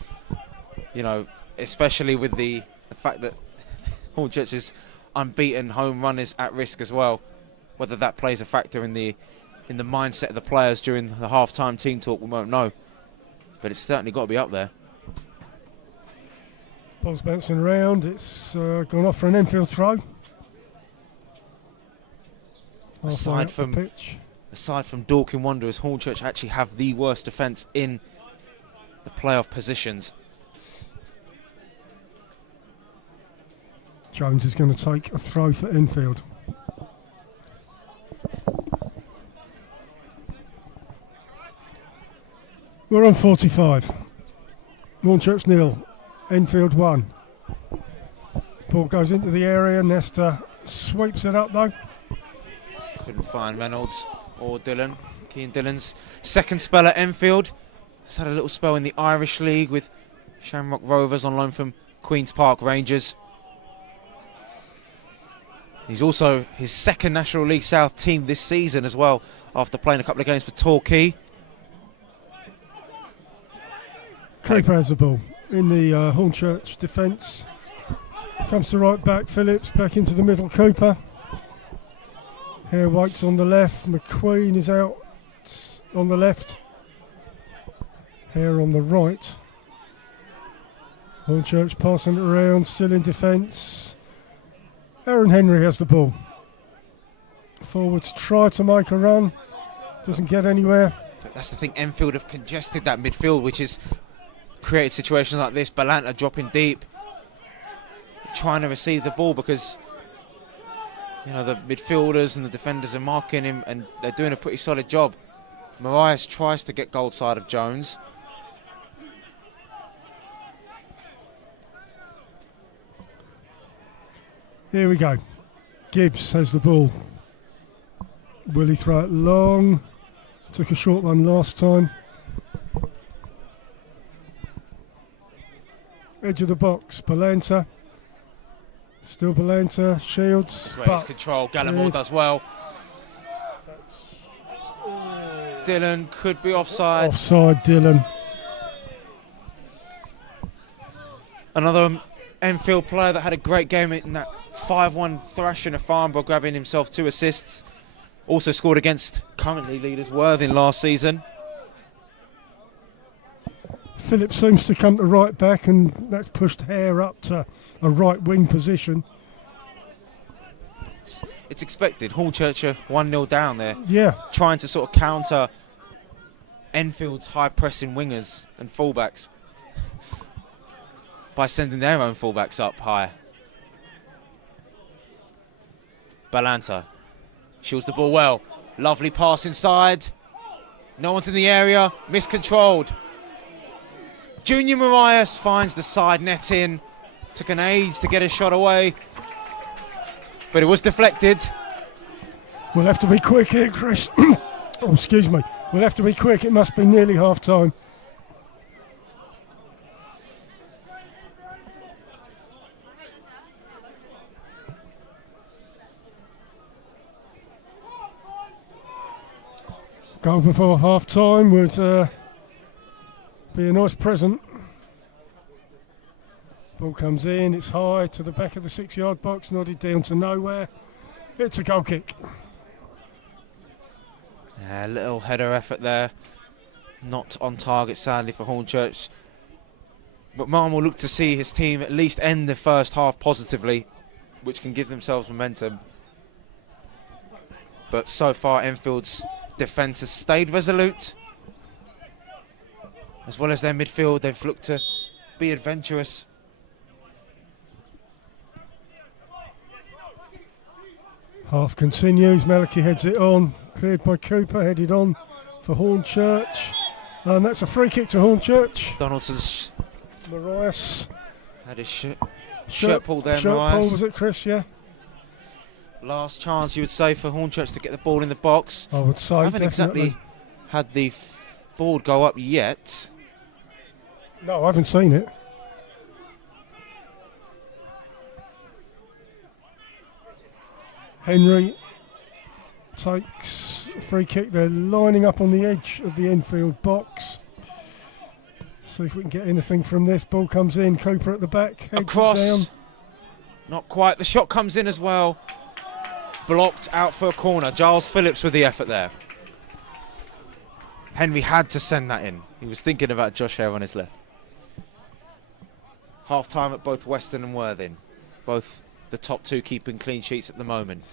you know, especially with the fact that Hornchurch's unbeaten home run is at risk as well. Whether that plays a factor in the mindset of the players during the half-time team talk, we won't know. But it's certainly got to be up there. Ball's bouncing around. It's gone off for an Enfield throw. Aside from Dorking Wanderers, Hornchurch actually have the worst defence in the playoff positions. Jones is going to take a throw for Enfield. We're on 45. Hornchurch 0, Enfield 1. Ball goes into the area. Nesta sweeps it up though. Couldn't find Reynolds or Dillon. Keane Dillon's second spell at Enfield. He's had a little spell in the Irish League with Shamrock Rovers on loan from Queen's Park Rangers. He's also his second National League South team this season as well, after playing a couple of games for Torquay. Cooper has the ball in the Hornchurch defence. Comes to right back, Phillips back into the middle, Cooper. Hare waits on the left, McQueen is out on the left. Hare on the right. Hornchurch passing it around, still in defence. Aaron Henry has the ball. Forwards try to make a run, doesn't get anywhere. But that's the thing, Enfield have congested that midfield, which has created situations like this. Balanta dropping deep, trying to receive the ball because, you know, the midfielders and the defenders are marking him and they're doing a pretty solid job. Marias tries to get goal side of Jones. Here we go. Gibbs has the ball. Will he throw it long? Took a short one last time. Edge of the box, Balanta. Still Balanta, Shields. Great control, Gallimore does well. Dillon could be offside. Offside, Dillon. Another Enfield player that had a great game in that 5-1 thrashing of Farnborough, grabbing himself 2 assists. Also scored against currently leaders Worthing last season. Phillips seems to come to right back, and that's pushed Hare up to a right wing position. It's expected. Hornchurch are 1-0 down there. Yeah. Trying to sort of counter Enfield's high pressing wingers and fullbacks by sending their own fullbacks up high. Balanta shields the ball well. Lovely pass inside. No one's in the area. Miscontrolled. Junior Marias finds the side net in. Took an age to get a shot away, but it was deflected. We'll have to be quick here, Chris. Oh, excuse me. We'll have to be quick. It must be nearly half time. Goal before half time would be a nice present. Ball comes in, it's high to the back of the 6-yard box, nodded down to nowhere. It's a goal kick. A little header effort there. Not on target, sadly, for Hornchurch. But Martin will look to see his team at least end the first half positively, which can give themselves momentum. But so far, Enfield's defence has stayed resolute. As well as their midfield, they've looked to be adventurous. Half continues, Malachy heads it on, cleared by Cooper, headed on for Hornchurch. And that's a free kick to Hornchurch. Donaldson's Marias. had his shirt pulled there, Shirt Marias. pull, was it, Chris? Yeah. Last chance, you would say, for Hornchurch to get the ball in the box. I would say, I haven't definitely. exactly had the board go up yet. No, I haven't seen it. Henry takes a free kick. They're lining up on the edge of the Enfield box. See if we can get anything from this. Ball comes in. Cooper at the back. Heads it Across. down. Not quite. The shot comes in as well. Blocked out for a corner. Giles Phillips with the effort there. Henry had to send that in. He was thinking about Josh Hare on his left. Half time at both Weston and Worthing. Both the top two keeping clean sheets at the moment.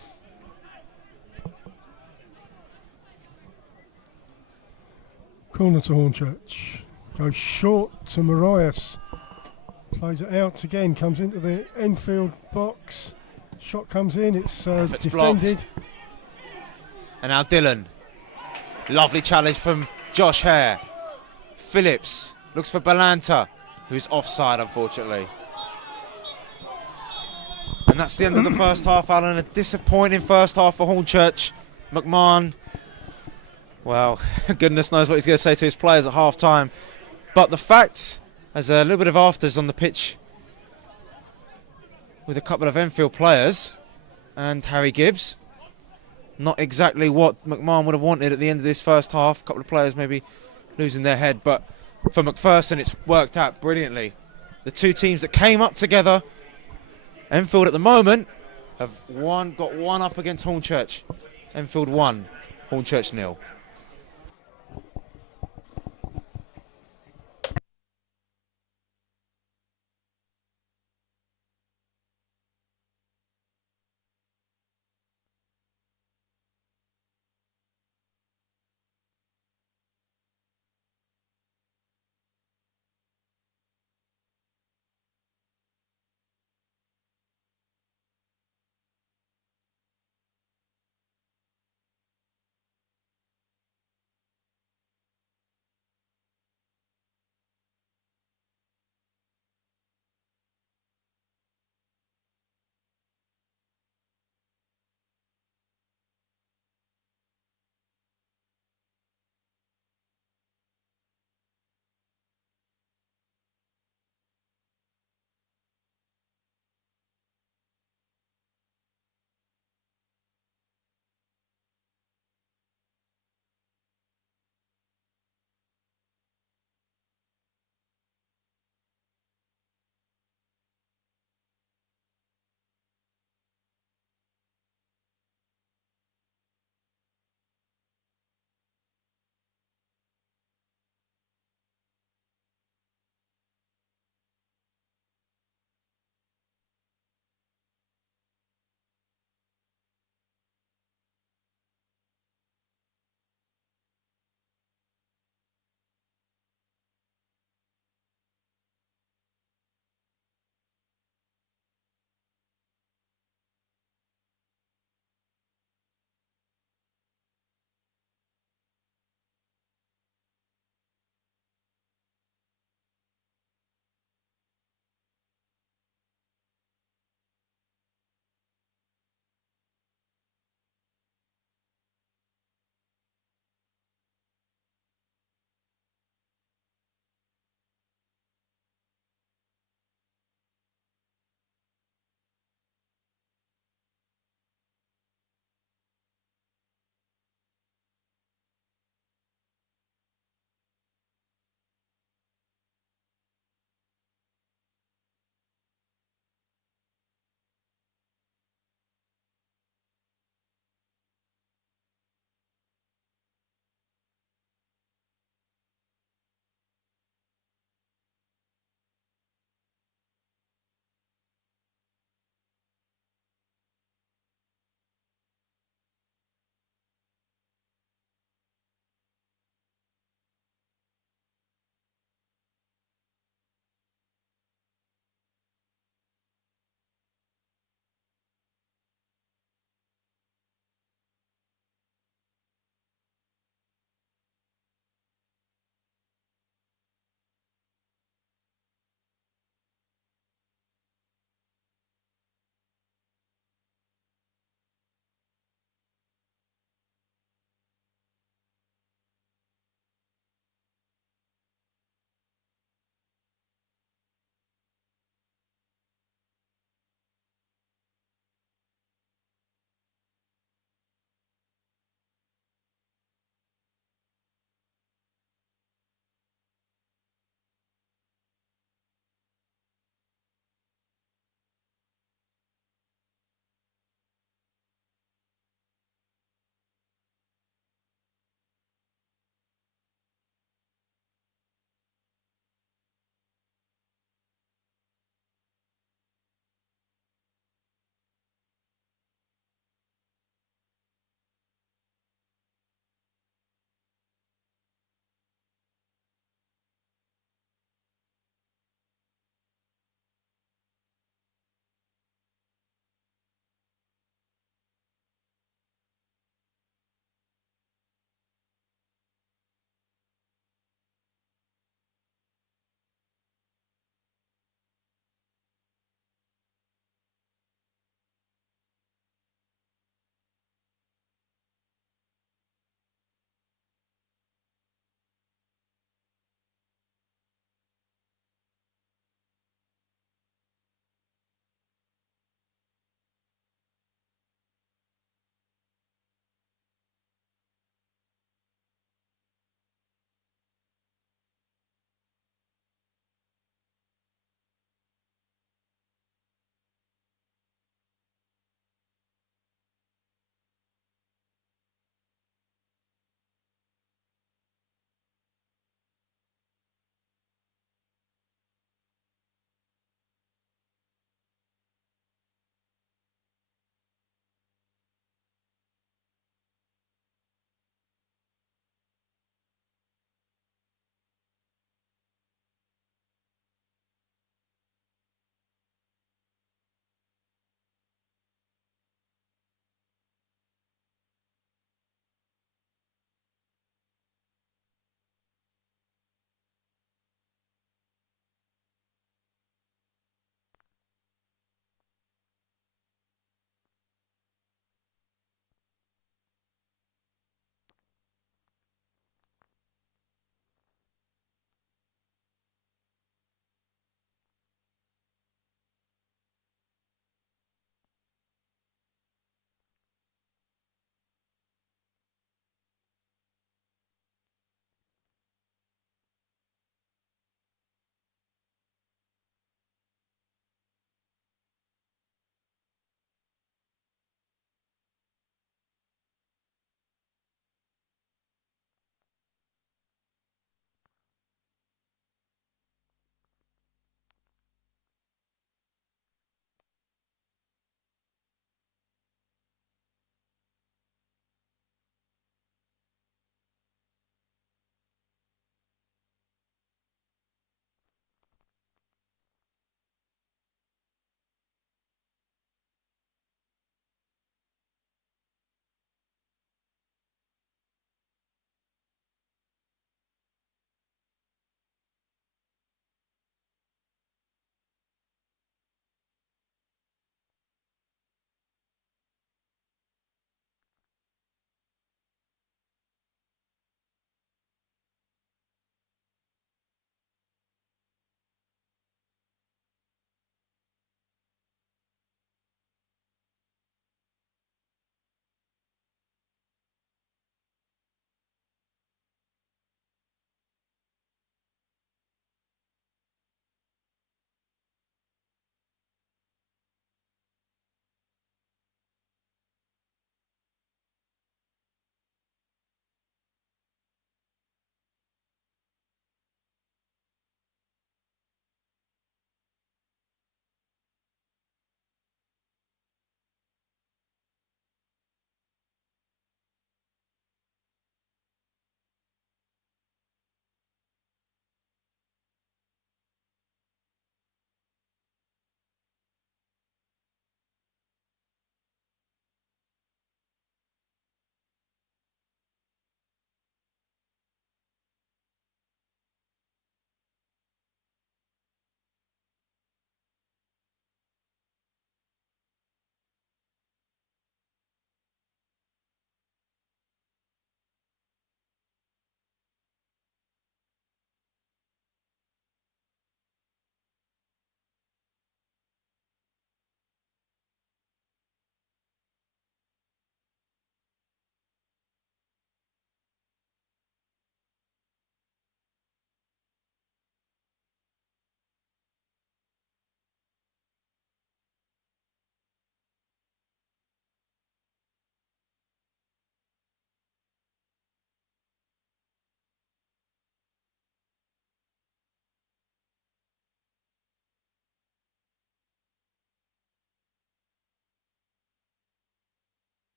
Corner to Hornchurch. Goes short to Marias. Plays it out again. Comes into the Enfield box. Shot comes in. It's Effort's defended. blocked. And now Dillon. Lovely challenge from Josh Hare. Phillips looks for Balanta, who's offside, unfortunately. And that's the end of the first half, Alan. A disappointing first half for Hornchurch. McMahon, well, goodness knows what he's going to say to his players at half-time. But the fact, there's a little bit of afters on the pitch with a couple of Enfield players and Harry Gibbs. Not exactly what McMahon would have wanted at the end of this first half. A couple of players maybe losing their head, but for McPherson it's worked out brilliantly. The two teams that came up together, Enfield at the moment have got one up against Hornchurch. Enfield 1, Hornchurch 0.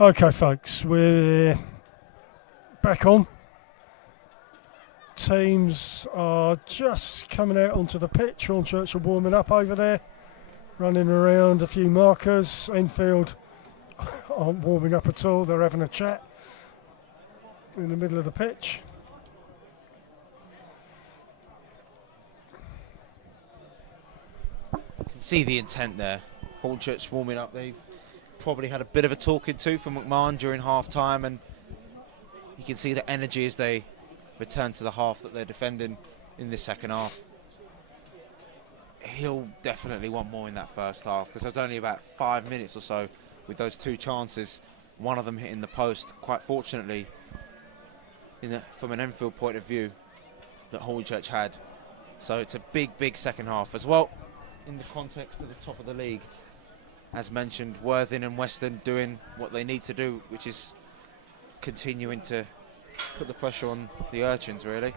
Okay, folks, we're back on. Teams are just coming out onto the pitch. Hornchurch are warming up over there, running around, a few markers. Enfield aren't warming up at all, they're having a chat in the middle of the pitch. You can see the intent there. Hornchurch warming up. They've probably had a bit of a talking to from McMahon during half time, and you can see the energy as they return to the half that they're defending in this second half. He'll definitely want more in that first half, because there's only about 5 minutes or so with those two chances, one of them hitting the post, quite fortunately, from an Enfield point of view, that Hornchurch had. So it's a big second half as well, in the context of the top of the league. As mentioned, Worthing and Weston doing what they need to do, which is continuing to put the pressure on the Urchins, really.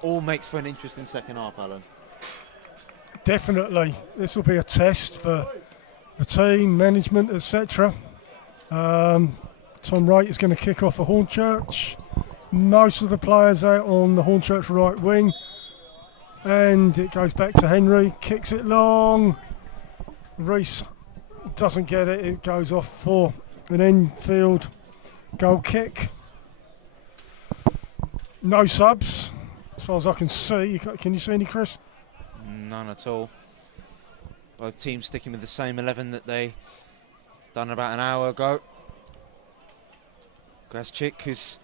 All makes for an interesting second half, Alan. Definitely. This will be a test for the team, management, etc. Tom Wright is going to kick off for Hornchurch. Most of the players out on the Hornchurch right wing. And it goes back to Henry, kicks it long. Reese doesn't get it, it goes off for an Enfield goal kick. No subs, as far as I can see. Can you see any, Chris? None at all. Both teams sticking with the same 11 that they done about an hour ago. Graschick, who's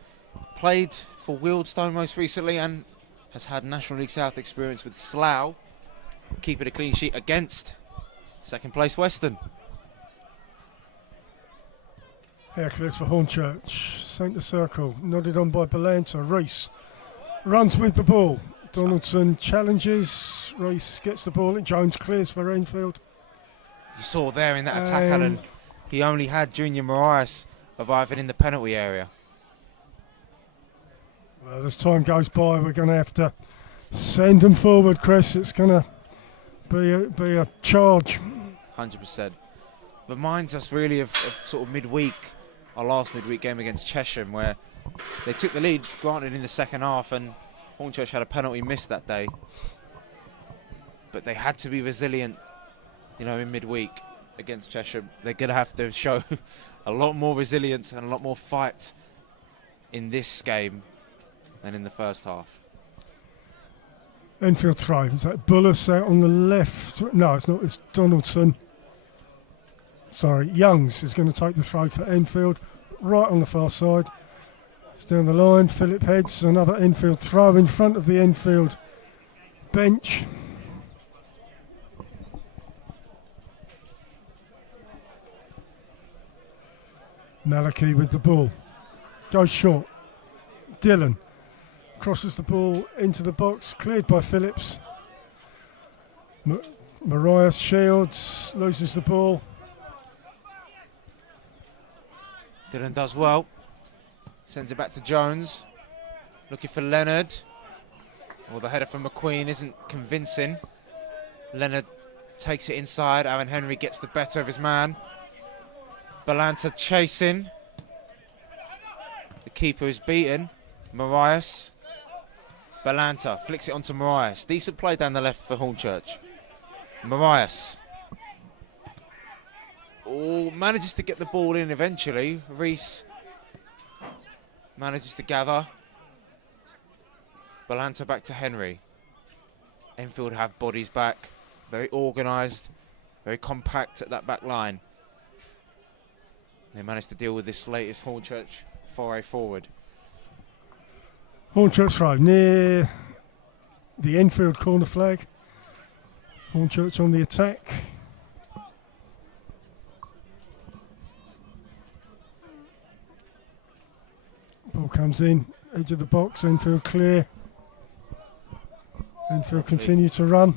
played for Wealdstone most recently and has had National League South experience with Slough, keeping a clean sheet against second place Weston. Clears for Hornchurch, centre circle, nodded on by Belanta. Reese runs with the ball. Donaldson challenges, Reese gets the ball, Jones clears for Enfield. You saw there in that attack, Alan, he only had Junior Marias arriving in the penalty area. Well, as time goes by, we're going to have to send them forward, Chris. It's going to be a charge. 100%. Reminds us really of sort of midweek, our last midweek game against Chesham, where they took the lead, granted, in the second half, and Hornchurch had a penalty missed that day. But they had to be resilient, you know, in midweek against Chesham. They're going to have to show a lot more resilience and a lot more fight in this game than in the first half. Enfield throw. Is that Bullis out on the left? No, it's not. It's Donaldson. Sorry, Youngs is going to take the throw for Enfield, right on the far side. It's down the line. Philip heads another Enfield throw in front of the Enfield bench. Malachi with the ball. Goes short. Dillon crosses the ball into the box, cleared by Phillips. Mariah Shields loses the ball. Dillon does well. Sends it back to Jones. Looking for Leonard. Well, the header from McQueen isn't convincing. Leonard takes it inside. Aaron Henry gets the better of his man. Belanta chasing. The keeper is beaten. Marias. Belanta flicks it onto Marias. Decent play down the left for Hornchurch. Marias. Oh, manages to get the ball in eventually. Reese manages to gather. Belanta back to Henry. Enfield have bodies back. Very organised, very compact at that back line. They managed to deal with this latest Hornchurch foray forward. Hornchurch throw near the Enfield corner flag. Hornchurch on the attack. Ball comes in, edge of the box, Enfield clear. Enfield continue to run.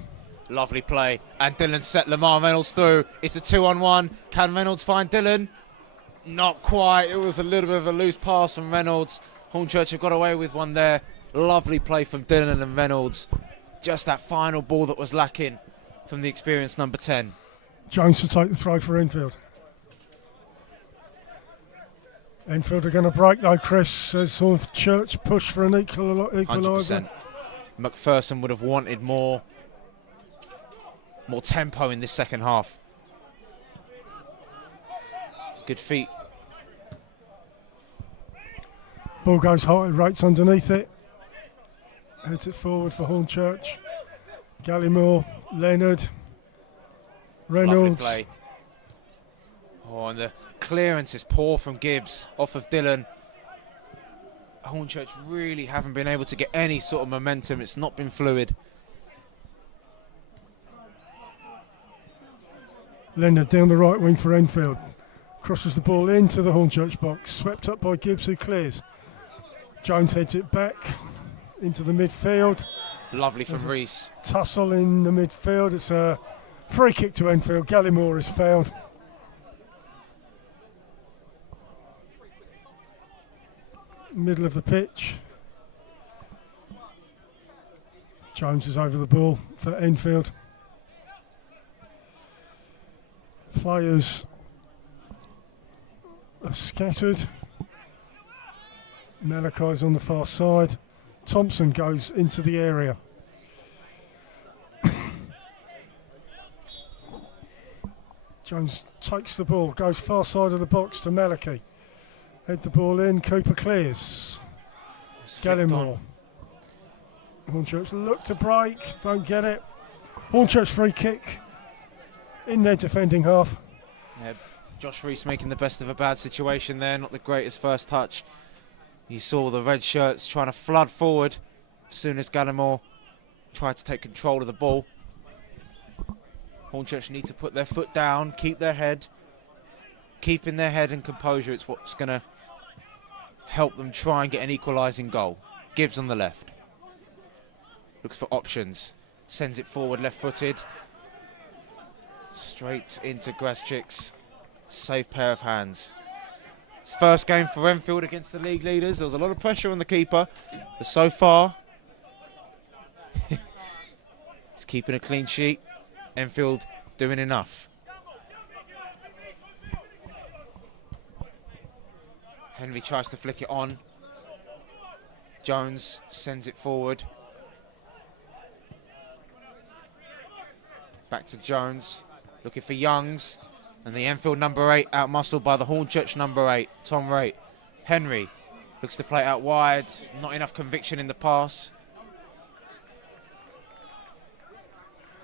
Lovely play, and Dillon set Lamar Reynolds through. It's a 2-on-1. Can Reynolds find Dillon? Not quite. It was a little bit of a loose pass from Reynolds. Hornchurch have got away with one there. Lovely play from Dillon and Reynolds. Just that final ball that was lacking from the experienced number 10. Jones to take the throw for Enfield. Enfield are going to break though, Chris, as Hornchurch push for an equaliser. 100%. McPherson would have wanted more tempo in this second half. Good feet. Ball goes high, rates underneath it. Heads it forward for Hornchurch. Gallimore, Leonard, Reynolds. Lovely play. Oh, and the clearance is poor from Gibbs off of Dillon. Hornchurch really haven't been able to get any sort of momentum. It's not been fluid. Leonard down the right wing for Enfield. Crosses the ball into the Hornchurch box. Swept up by Gibbs, who clears. Jones heads it back into the midfield. Lovely from Reese. Tussle in the midfield. It's a free kick to Enfield. Gallimore is fouled. Middle of the pitch. Jones is over the ball for Enfield. Players are scattered. Malachi's on the far side. Thompson goes into the area. Jones takes the ball, goes far side of the box to Malachi. Head the ball in, Cooper clears. Gallimore. Hornchurch look to break, don't get it. Hornchurch free kick in their defending half. Yeah, Josh Reese making the best of a bad situation there, not the greatest first touch. You saw the red shirts trying to flood forward as soon as Gallimore tried to take control of the ball. Hornchurch need to put their foot down, keep their head. Keeping their head and composure, it's what's going to help them try and get an equalising goal. Gibbs on the left. Looks for options. Sends it forward left-footed. Straight into Graschik's safe pair of hands. His first game for Enfield against the league leaders. There was a lot of pressure on the keeper, but so far he's keeping a clean sheet. Enfield doing enough. Henry tries to flick it on. Jones sends it forward. Back to Jones, looking for Youngs. And the Enfield number 8 out-muscled by the Hornchurch number 8, Tom Raitt. Henry looks to play out wide. Not enough conviction in the pass.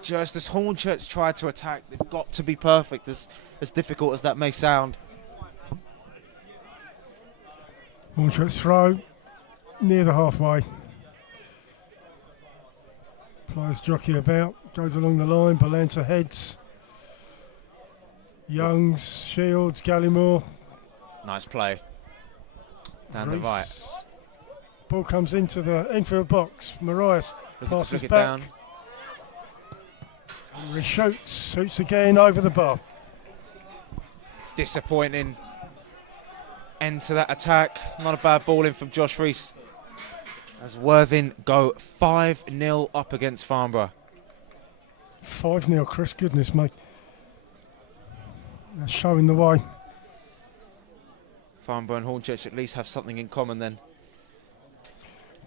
Just as Hornchurch tried to attack, they've got to be perfect, as difficult as that may sound. Hornchurch throw near the halfway. Players jockey about, goes along the line, Balanta heads. Youngs, Shields, Gallimore. Nice play. Down the right. Ball comes into the Enfield box. Marias passes back. Down. Shoots again over the bar. Disappointing end to that attack. Not a bad ball in from Josh Reese. As Worthing go 5-0 up against Farnborough. 5-0, Chris, goodness mate. They're showing the way. Farnborough and Hornchurch at least have something in common then.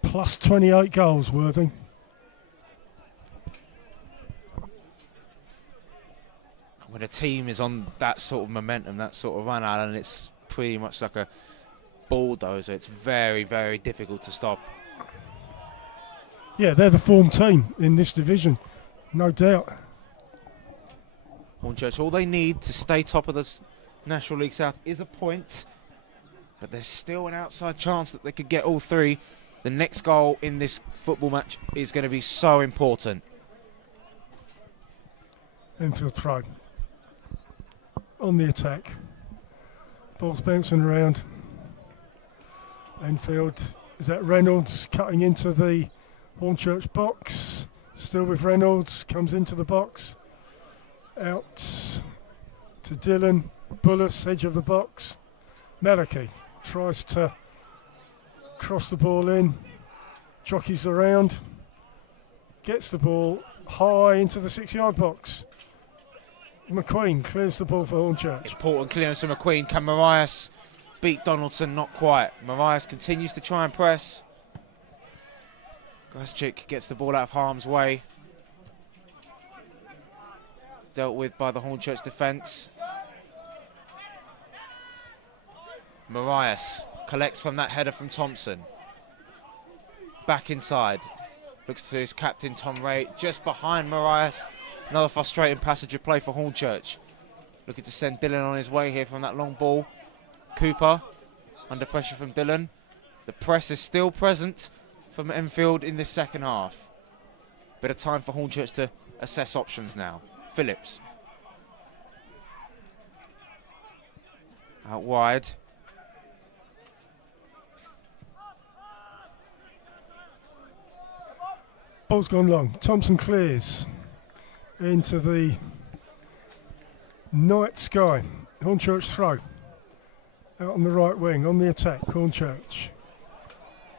Plus 28 goals, Worthing. When a team is on that sort of momentum, that sort of run, Alan, it's pretty much like a bulldozer. It's very, very difficult to stop. Yeah, they're the form team in this division, no doubt. Hornchurch, all they need to stay top of the National League South is a point, but there's still an outside chance that they could get all three. The next goal in this football match is going to be so important. Enfield throw on the attack. Ball's bouncing around. Enfield, is that Reynolds cutting into the Hornchurch box? Still with Reynolds, comes into the box. Out to Dillon, Bullis, edge of the box. Malachi tries to cross the ball in, jockeys around, gets the ball high into the 6-yard box. McQueen clears the ball for Hornchurch. Important clearance from McQueen. Can Marias beat Donaldson, not quite. Marias continues to try and press. Grasczyk gets the ball out of harm's way. Dealt with by the Hornchurch defence. Marias collects from that header from Thompson. Back inside. Looks to his captain, Tom Ray, just behind Marias. Another frustrating passage of play for Hornchurch. Looking to send Dillon on his way here from that long ball. Cooper, under pressure from Dillon. The press is still present from Enfield in this second half. Bit of time for Hornchurch to assess options now. Phillips. Out wide. Ball's gone long. Thompson clears into the night sky. Hornchurch throw. Out on the right wing, on the attack, Hornchurch.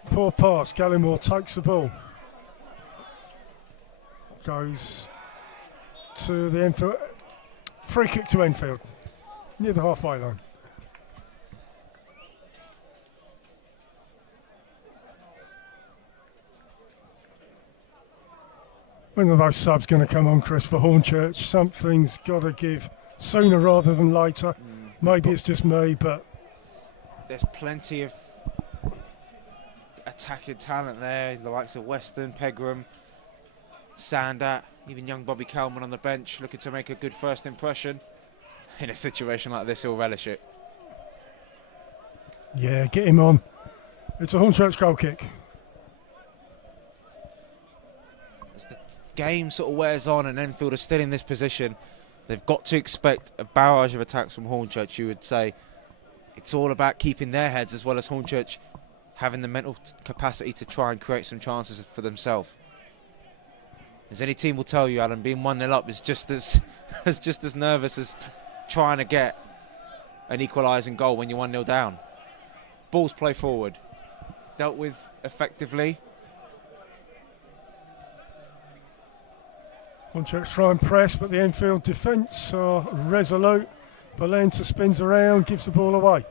Poor pass, Gallimore takes the ball. Goes to the Enfield. Free kick to Enfield, near the halfway line. When are those subs going to come on, Chris, for Hornchurch? Something's got to give sooner rather than later. Maybe it's just me, but there's plenty of attacking talent there. The likes of Weston, Pegram, Sander, even young Bobby Kalman on the bench, looking to make a good first impression. In a situation like this, he'll relish it. Yeah, get him on. It's a Hornchurch goal kick. As the game sort of wears on and Enfield are still in this position, they've got to expect a barrage of attacks from Hornchurch, you would say. It's all about keeping their heads as well as Hornchurch having the mental capacity to try and create some chances for themselves. As any team will tell you, Alan, being 1-0 up is just as nervous as trying to get an equalising goal when you're 1-0 down. Balls play forward. Dealt with effectively. Hornchurch try and press, but the Enfield defence are resolute. Valenta spins around, gives the ball away.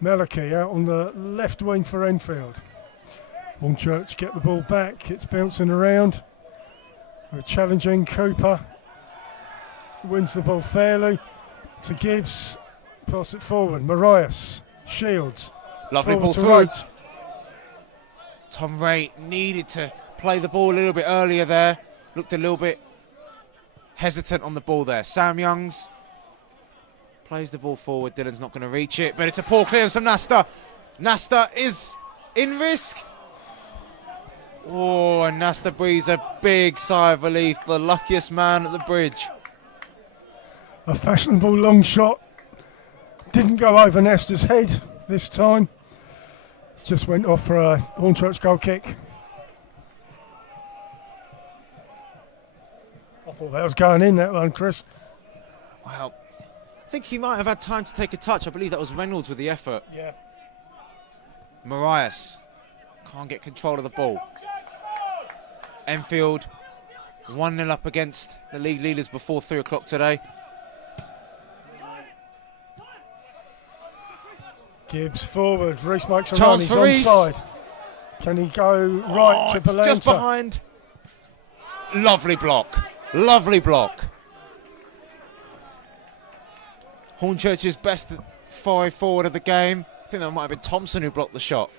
Malachi out on the left wing for Enfield. Hornchurch get the ball back, it's bouncing around. We're challenging Cooper. Wins the ball fairly to Gibbs. Pass it forward. Marias, Shields. Lovely ball through. Tom Ray needed to play the ball a little bit earlier there. Looked a little bit hesitant on the ball there. Sam Youngs plays the ball forward. Dillon's not going to reach it, but it's a poor clearance from Nasta. Nasta is in risk. Oh, and Nasta breathes a big sigh of relief. The luckiest man at the bridge. A fashionable long shot. Didn't go over Nasta's head this time. Just went off for a Hornchurch goal kick. I thought that was going in, that one, Chris. Well, I think he might have had time to take a touch. I believe that was Reynolds with the effort. Yeah. Marias can't get control of the ball. Enfield 1-0 up against the league leaders before 3 o'clock today. Gibbs forward, Reese makes a Chance run, for he's Reese. onside. Can he go right to It's Valenta? just behind. Lovely block. Lovely block. Hornchurch's best five forward of the game. I think that might have been Thompson who blocked the shot.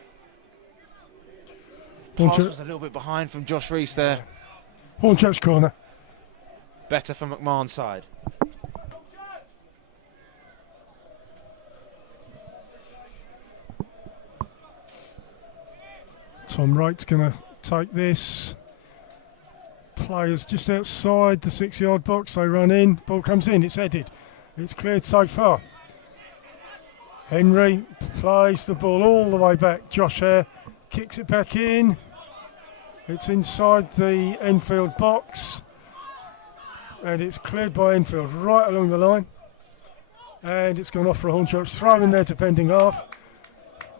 Pass was a little bit behind from Josh Reese there. Hornchurch corner. Better for McMahon's side. Tom Wright's going to take this. Players just outside the 6-yard box. They run in. Ball comes in. It's headed. It's cleared so far. Henry plays the ball all the way back. Josh Hare kicks it back in. It's inside the Enfield box. And it's cleared by Enfield right along the line. And it's gone off for a Hornchurch throw in their defending half.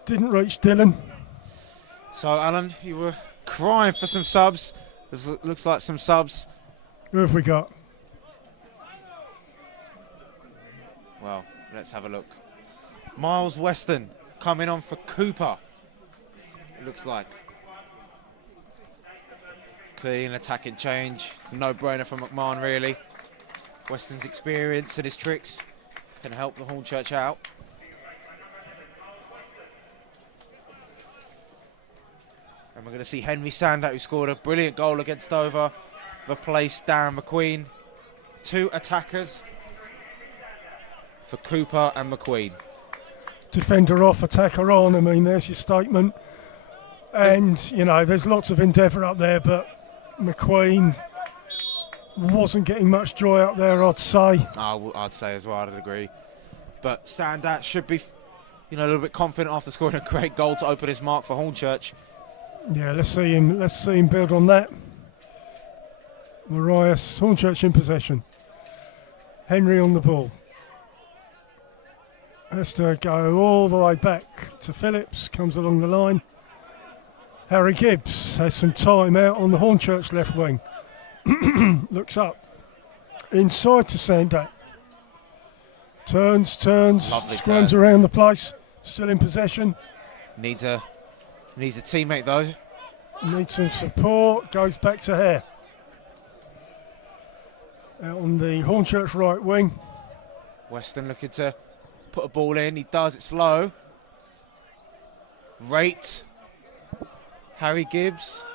Didn't reach Dillon. So, Alan, you were crying for some subs. Looks like some subs. Who have we got? Well, let's have a look. Miles Weston coming on for Cooper, it looks like. Clean attacking change, no-brainer for McMahon really. Weston's experience and his tricks can help the Hornchurch out. And we're going to see Henry Sandat, who scored a brilliant goal against Dover, replace Darren McQueen. 2 attackers for Cooper and McQueen. Defender off, attacker on. I mean, there's your statement. And, you know, there's lots of endeavour up there, but McQueen wasn't getting much joy up there, I'd say. I'd say as well, I'd agree. But Sandat should be, you know, a little bit confident after scoring a great goal to open his mark for Hornchurch. Yeah, let's see him build on that. Marias, Hornchurch in possession. Henry on the ball. Has to go all the way back to Phillips, comes along the line. Harry Gibbs has some time out on the Hornchurch left wing. Looks up. Inside to Sandat. Turns, Lovely scrums turn. around the place. Still in possession. Needs a teammate though. Needs some support. Goes back to Hare. Out on the Hornchurch right wing. Weston looking to put a ball in. He does. It's low. Rate. Harry Gibbs.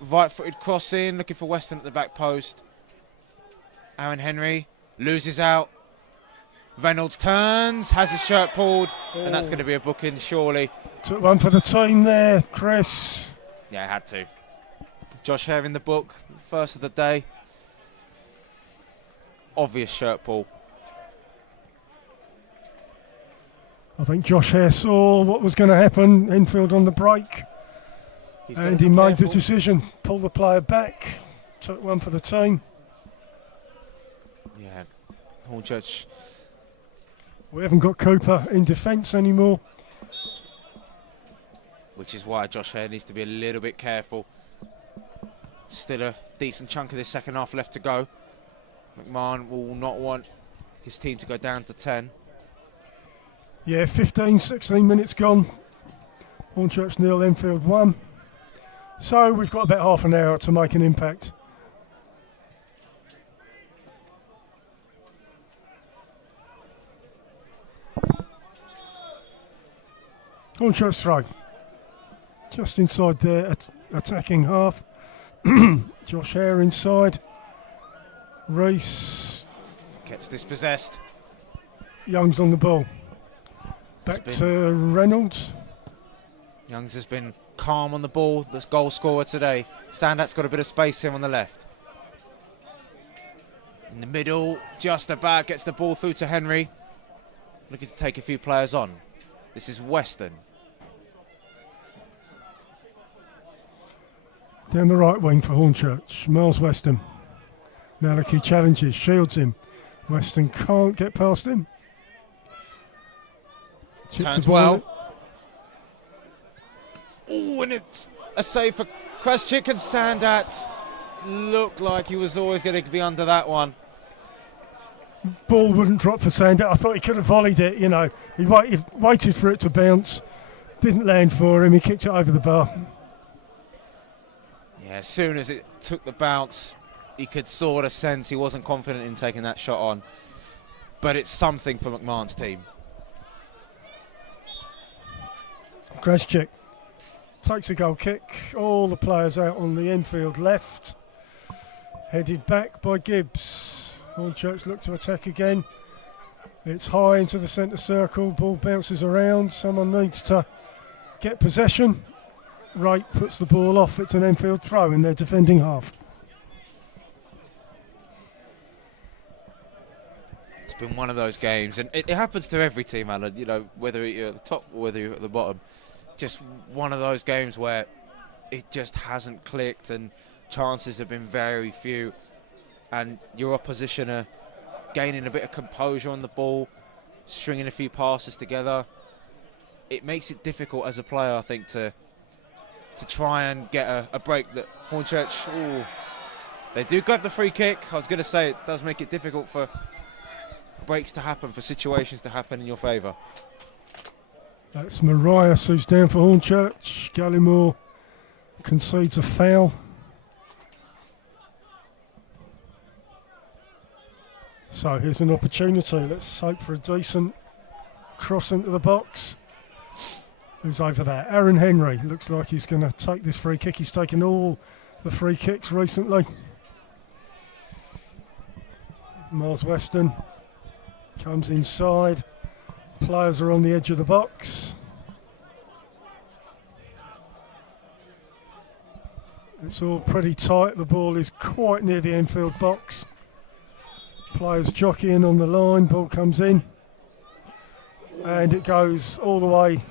Right-footed cross in. Looking for Weston at the back post. Aaron Henry loses out. Reynolds turns. Has his shirt pulled. And that's going to be a booking, surely. Took one for the team there, Chris. Yeah, had to. Josh Hare in the book. First of the day. Obvious shirt pull. I think Josh Hare saw what was going to happen. Enfield on the break. And he made the decision. Pull the player back. Took one for the team. Yeah. Hornchurch. We haven't got Cooper in defence anymore. Which is why Josh Hare needs to be a little bit careful. Still a decent chunk of this second half left to go. McMahon will not want his team to go down to 10. Yeah, 15, 16 minutes gone. Hornchurch 0, Enfield 1. So we've got about half an hour to make an impact. Hornchurch throw. Just inside their attacking half. Josh Hare inside. Reese. Gets dispossessed. Young's on the ball. Back to Reynolds. Youngs has been calm on the ball. This goal scorer today. Sandat's got a bit of space here on the left. In the middle, just about gets the ball through to Henry. Looking to take a few players on. This is Weston. Down the right wing for Hornchurch. Miles Weston. Malachy challenges, shields him. Weston can't get past him. Chips Turns the ball well. Oh, and it's a save for Kraschick, and Sandat looked like he was always going to be under that one. Ball wouldn't drop for Sandat. I thought he could have volleyed it, you know. He waited for it to bounce. Didn't land for him. He kicked it over the bar. Yeah, as soon as it took the bounce, he could sort of sense he wasn't confident in taking that shot on. But it's something for McMahon's team. Kraschick takes a goal kick. All the players out on the Enfield left. Headed back by Gibbs. Hornchurch look to attack again. It's high into the centre circle. Ball bounces around. Someone needs to get possession. Wright puts the ball off. It's an Enfield throw in their defending half. It's been one of those games, and it happens to every team, Alan, you know, whether you're at the top or whether you're at the bottom. Just one of those games where it just hasn't clicked and chances have been very few, and your opposition are gaining a bit of composure on the ball, stringing a few passes together. It makes it difficult as a player, I think, to try and get a break. That Hornchurch, ooh, they do grab the free kick. I was going to say it does make it difficult for breaks to happen, for situations to happen in your favour. That's Marias who's down for Hornchurch. Gallimore concedes a foul. So here's an opportunity. Let's hope for a decent cross into the box. Who's over there? Aaron Henry. Looks like he's going to take this free kick. He's taken all the free kicks recently. Miles Weston comes inside. Players are on the edge of the box. It's all pretty tight. The ball is quite near the Enfield box. Players jockeying on the line. Ball comes in. And it goes all the way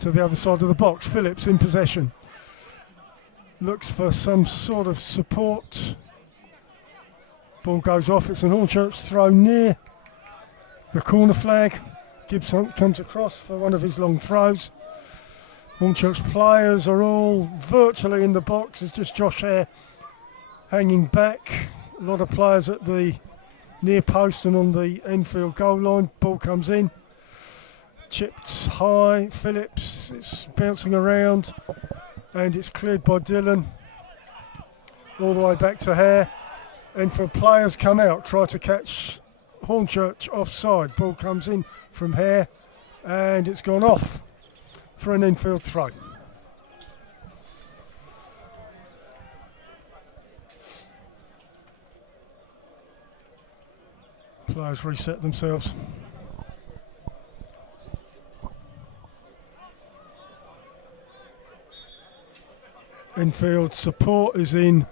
to the other side of the box. Phillips in possession. Looks for some sort of support. Ball goes off. It's an Hornchurch throw near the corner flag. Gibson comes across for one of his long throws. Hornchurch players are all virtually in the box. It's just Josh Hare hanging back. A lot of players at the near post and on the Enfield goal line. Ball comes in. Chipped high. Phillips, it's bouncing around. And it's cleared by Dillon. All the way back to Hare. Enfield players come out, try to catch Hornchurch offside. Ball comes in from Hare and it's gone off for an Enfield throw. Players reset themselves. Enfield support is in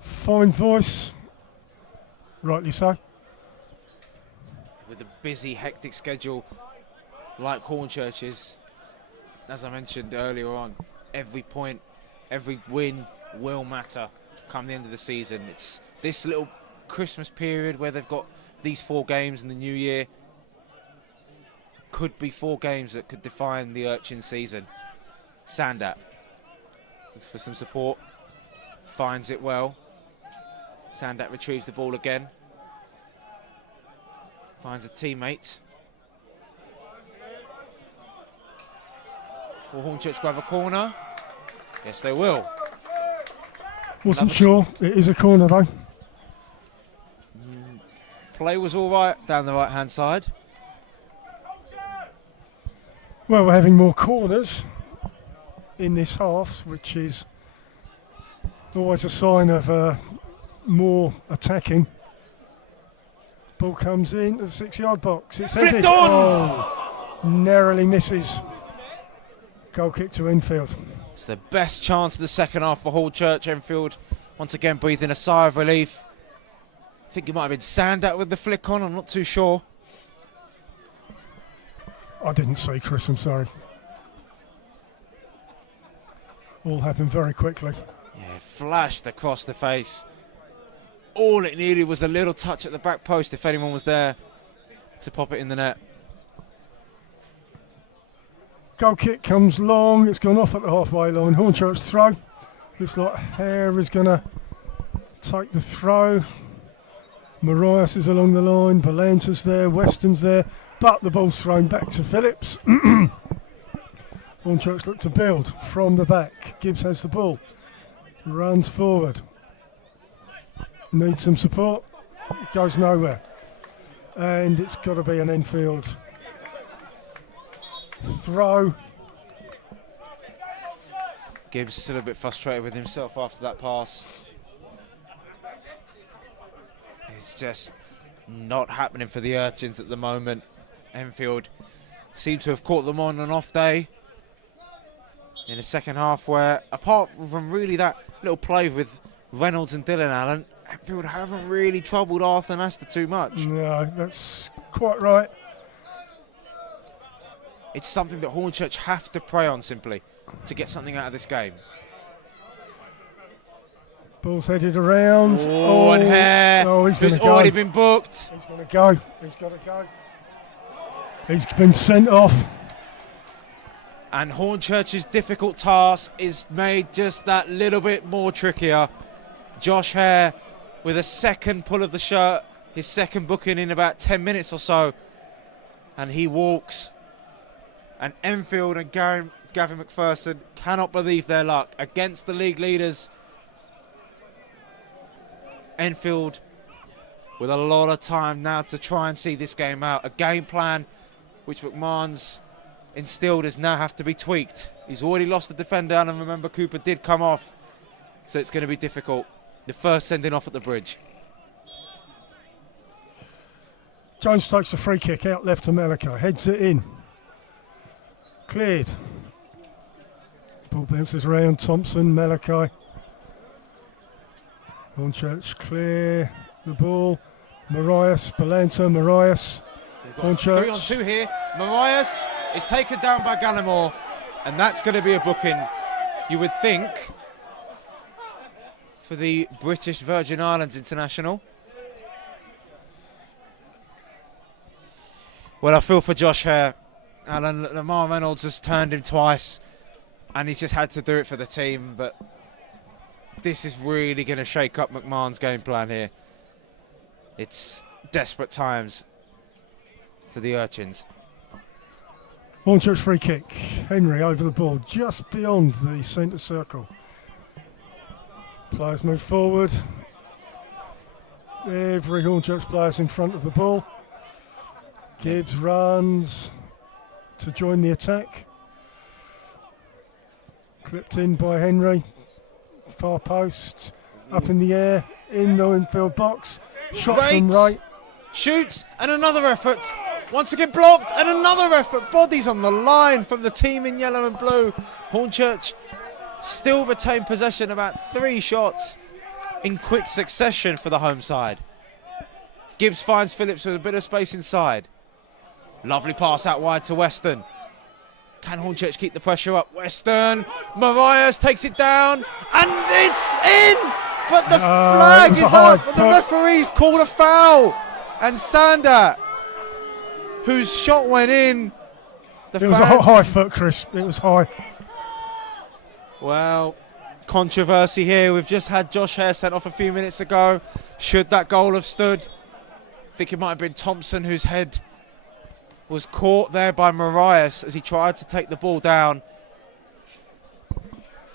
fine voice, rightly so. With a busy, hectic schedule like Hornchurch's, as I mentioned earlier on, every point, every win will matter come the end of the season. It's this little Christmas period where they've got these 4 games in the new year. Could be 4 games that could define the Urchins season. Sandat looks for some support, finds it well. Sandat retrieves the ball again. Finds a teammate. Will Hornchurch grab a corner? Yes, they will. Wasn't sure. It is a corner though. Play was all right down the right-hand side. Well, we're having more corners in this half, which is always a sign of more attacking. Ball comes in to the 6-yard box. It's flipped headed. on! Oh, narrowly misses. Goal kick to Enfield. It's the best chance of the second half for Hornchurch. Enfield once again breathing a sigh of relief. I think it might have been Sandat with the flick on, I'm not too sure. I didn't see, Chris, I'm sorry. All happened very quickly. Yeah, flashed across the face. All it needed was a little touch at the back post if anyone was there to pop it in the net. Goal kick comes long, it's gone off at the halfway line. Hornchurch throw. Looks like Hare is going to take the throw. Marias is along the line, Valanta's there, Weston's there, but the ball's thrown back to Phillips. Hornchurch look to build from the back. Gibbs has the ball, runs forward. Needs some support, goes nowhere. And it's got to be an Enfield throw. Gibbs still a bit frustrated with himself after that pass. It's just not happening for the Urchins at the moment. Enfield seem to have caught them on an off day in the second half where, apart from really that little play with Reynolds and Dylan Allen, Enfield haven't really troubled Arthur Nastor too much. No, that's quite right. It's something that Hornchurch have to prey on simply to get something out of this game. Ball's headed around. Oh, and Hare, who's already been booked. He's going to go. He's got to go. He's been sent off. And Hornchurch's difficult task is made just that little bit more trickier. Josh Hare with a second pull of the shirt, his second booking in about 10 minutes or so. And he walks And Enfield and Gavin McPherson cannot believe their luck against the league leaders. Enfield with a lot of time now to try and see this game out. A game plan which McMahon's instilled is now have to be tweaked. He's already lost the defender, and remember Cooper did come off, so it's going to be difficult. The first sending off at the bridge. Jones takes the free kick out left to Malachi, heads it in. Cleared. Ball bounces around, Thompson, Malachi. Hornchurch clear the ball. Marias, Balanta, Marias. Hornchurch. 3-on-2 here. Marias is taken down by Gallimore, and that's going to be a booking, you would think, for the British Virgin Islands international. Well, I feel for Josh Hare. Alan Lamar Reynolds has turned him twice, and he's just had to do it for the team, but this is really going to shake up McMahon's game plan here. It's desperate times for the Urchins. Hornchurch free kick. Henry over the ball, just beyond the centre circle. Players move forward. Every Hornchurch player's in front of the ball. Gibbs runs to join the attack. Clipped in by Henry. Far post, up in the air, in the infield box. Shot from right. Shoots, and another effort. Once again blocked, and another effort. Bodies on the line from the team in yellow and blue. Hornchurch still retain possession, about 3 shots in quick succession for the home side. Gibbs finds Phillips with a bit of space inside. Lovely pass out wide to Weston. Can Hornchurch keep the pressure up? Weston, Marias takes it down, and it's in! But the flag is up, but the referee's called a foul. And Sander, whose shot went in. It was a high foot, Chris. It was high. Well, controversy here. We've just had Josh Hare sent off a few minutes ago. Should that goal have stood? I think it might have been Thompson whose head was caught there by Marias as he tried to take the ball down.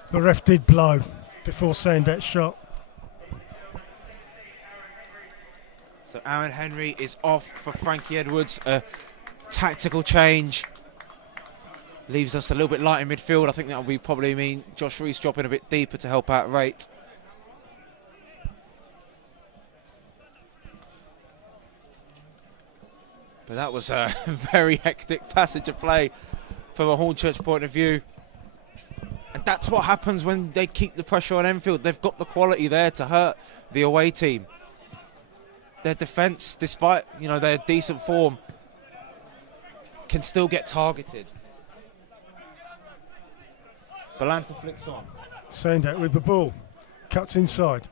The ref did blow before Sandat's shot. So Aaron Henry is off for Frankie Edwards. A tactical change. Leaves us a little bit light in midfield. I think that will probably mean Josh Reese dropping a bit deeper to help out Rate. But that was a very hectic passage of play from a Hornchurch point of view. And that's what happens when they keep the pressure on Enfield. They've got the quality there to hurt the away team. Their defence, despite their decent form, can still get targeted. Balanta flicks on. Sandat with the ball, cuts inside,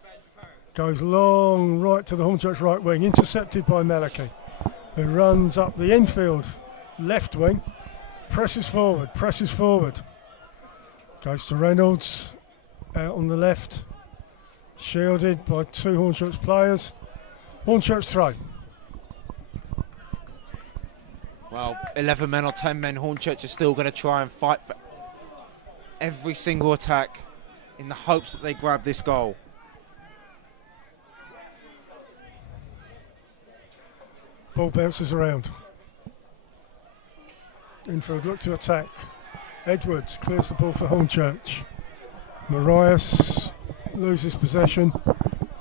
goes long right to the Hornchurch right wing, intercepted by Malachi, who runs up the Enfield left wing, presses forward, goes to Reynolds, out on the left, shielded by 2 Hornchurch players. Hornchurch throw. Well, 11 men or 10 men, Hornchurch are still going to try and fight for every single attack in the hopes that they grab this goal. Ball bounces around. Enfield look to attack. Edwards clears the ball for Hornchurch. Marias loses possession.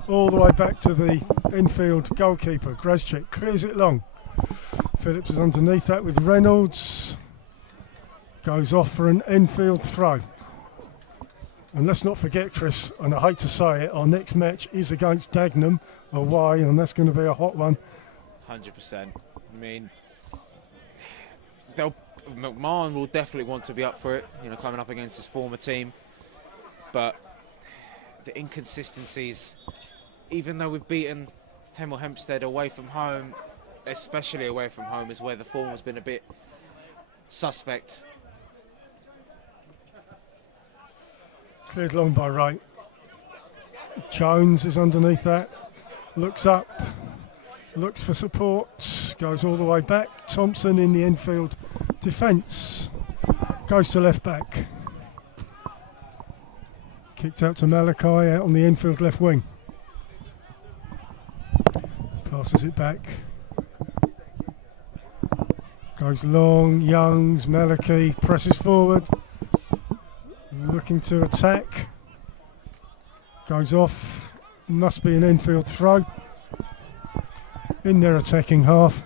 All the way back to the Enfield goalkeeper. Grazchik clears it long. Phillips is underneath that with Reynolds. Goes off for an Enfield throw. And let's not forget, Chris, and I hate to say it, our next match is against Dagenham away, and that's going to be a hot one. 100%. I mean, McMahon will definitely want to be up for it, coming up against his former team. But the inconsistencies, even though we've beaten Hemel Hempstead away from home, especially away from home, is where the form has been a bit suspect. Cleared long by Wright. Jones is underneath that. Looks up. Looks for support. Goes all the way back. Thompson in the Enfield defence. Goes to left back. Kicked out to Malachi out on the Enfield left wing. Passes it back. Goes long, Youngs, Malachi presses forward. Looking to attack. Goes off. Must be an Enfield throw. In their attacking half.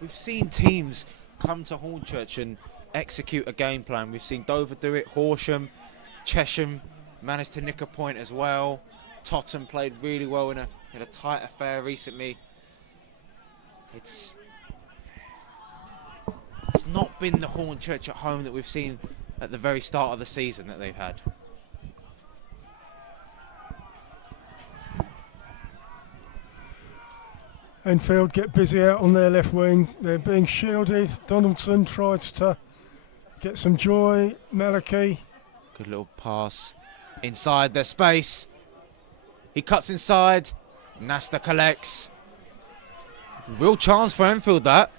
We've seen teams come to Hornchurch and execute a game plan. We've seen Dover do it, Horsham, Chesham managed to nick a point as well. Tottenham played really well in a tight affair recently. It's not been the Hornchurch at home that we've seen at the very start of the season that they've had. Enfield get busy out on their left wing. They're being shielded. Donaldson tries to get some joy. Malachi. Good little pass inside their space. He cuts inside. Nasta collects. Real chance for Enfield, that.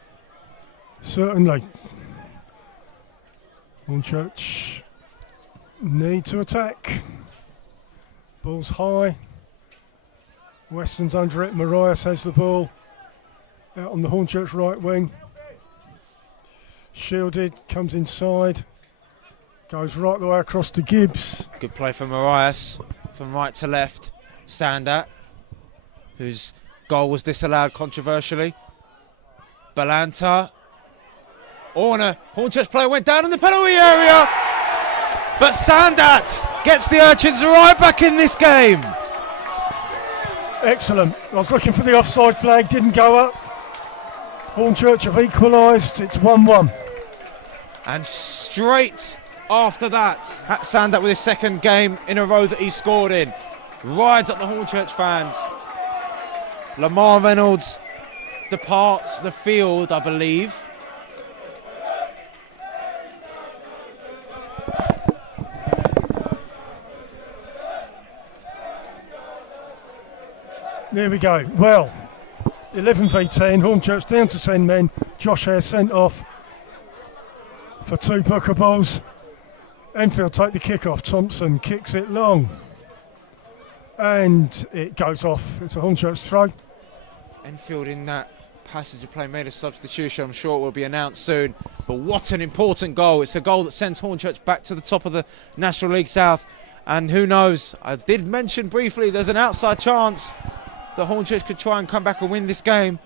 Certainly. Hornchurch need to attack. Ball's high. Weston's under it. Marias has the ball. Out on the Hornchurch right wing. Shielded, comes inside. Goes right the way across to Gibbs. Good play from Marias. From right to left. Sandat, whose goal was disallowed controversially. Balanta. Orner, Hornchurch player, went down in the penalty area. But Sandat gets the Urchins right back in this game. Excellent. I was looking for the offside flag, didn't go up. Hornchurch have equalised, it's 1-1. And straight after that, Sandat with his second game in a row that he scored in. Rides up the Hornchurch fans. Lamar Reynolds departs the field, I believe. There we go. Well, 11 v 10, Hornchurch down to 10 men. Josh Hare sent off for 2 Booker balls. Enfield take the kick off. Thompson kicks it long. And it goes off. It's a Hornchurch throw. Enfield in that passage of play made a substitution. I'm sure it will be announced soon. But what an important goal. It's a goal that sends Hornchurch back to the top of the National League South. And who knows, I did mention briefly there's an outside chance that Hornchurch could try and come back and win this game.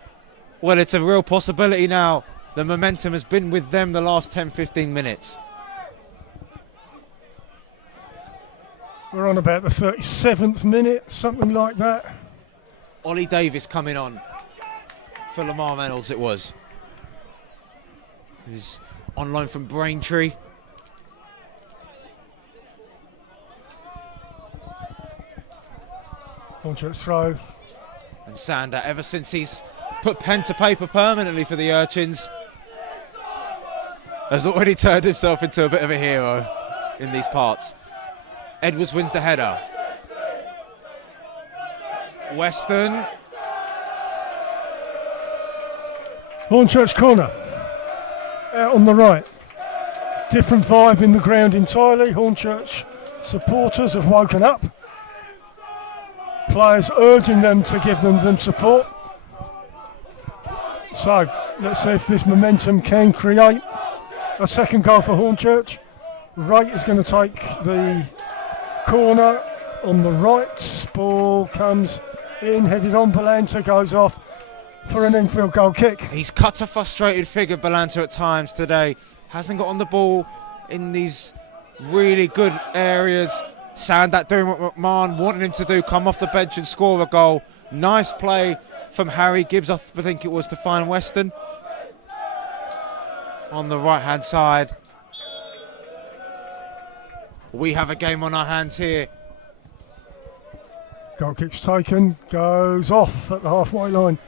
Well, it's a real possibility now. The momentum has been with them the last 10-15 minutes. We're on about the 37th minute, something like that. Ollie Davis coming on for Lamar Reynolds, it was. Who's on loan from Braintree. Hornchurch throw. And Sander, ever since he's put pen to paper permanently for the Urchins, has already turned himself into a bit of a hero in these parts. Edwards wins the header. Weston. Hornchurch corner. Out on the right. Different vibe in the ground entirely. Hornchurch supporters have woken up. Players urging them to give them support. So let's see if this momentum can create a second goal for Hornchurch. Wright is going to take the corner on the right. Ball comes in, headed on. Balanta goes off for an Enfield goal kick. He's cut a frustrated figure, Balanta, at times today. Hasn't got on the ball in these really good areas. Sandat doing what McMahon wanted him to do, come off the bench and score a goal. Nice play from Harry Gibbs, I think it was, to find Weston. On the right-hand side. We have a game on our hands here. Goal kick's taken, goes off at the halfway line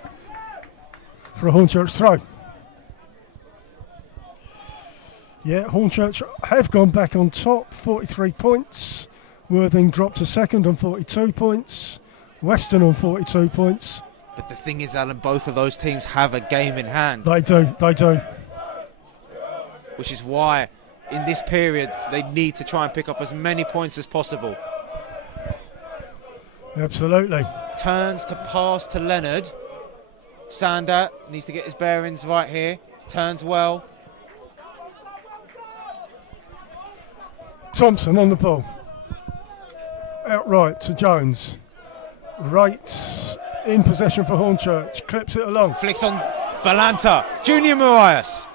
for a Hornchurch throw. Yeah, Hornchurch have gone back on top, 43 points. Worthing dropped to second on 42 points. Weston on 42 points. But the thing is, Alan, both of those teams have a game in hand. They do. Which is why in this period, they need to try and pick up as many points as possible. Absolutely. Turns to pass to Leonard. Sander needs to get his bearings right here. Turns well. Thompson on the ball. Outright to Jones. Right in possession for Hornchurch. Clips it along. Flicks on Balanta. Junior Marias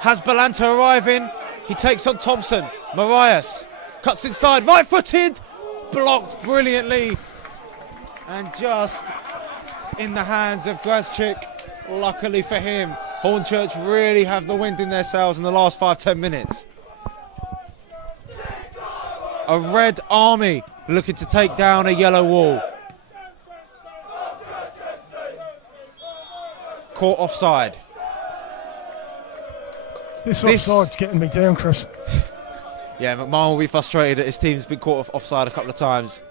has Balanta arriving. He takes on Thompson. Marias cuts inside. Right-footed. Blocked brilliantly. And just in the hands of Grazchik. Luckily for him, Hornchurch really have the wind in their sails in the last 5-10 minutes. A red army looking to take down a yellow wall. Caught offside. This offside's getting me down, Chris. Yeah, McMahon will be frustrated that his team's been caught offside a couple of times.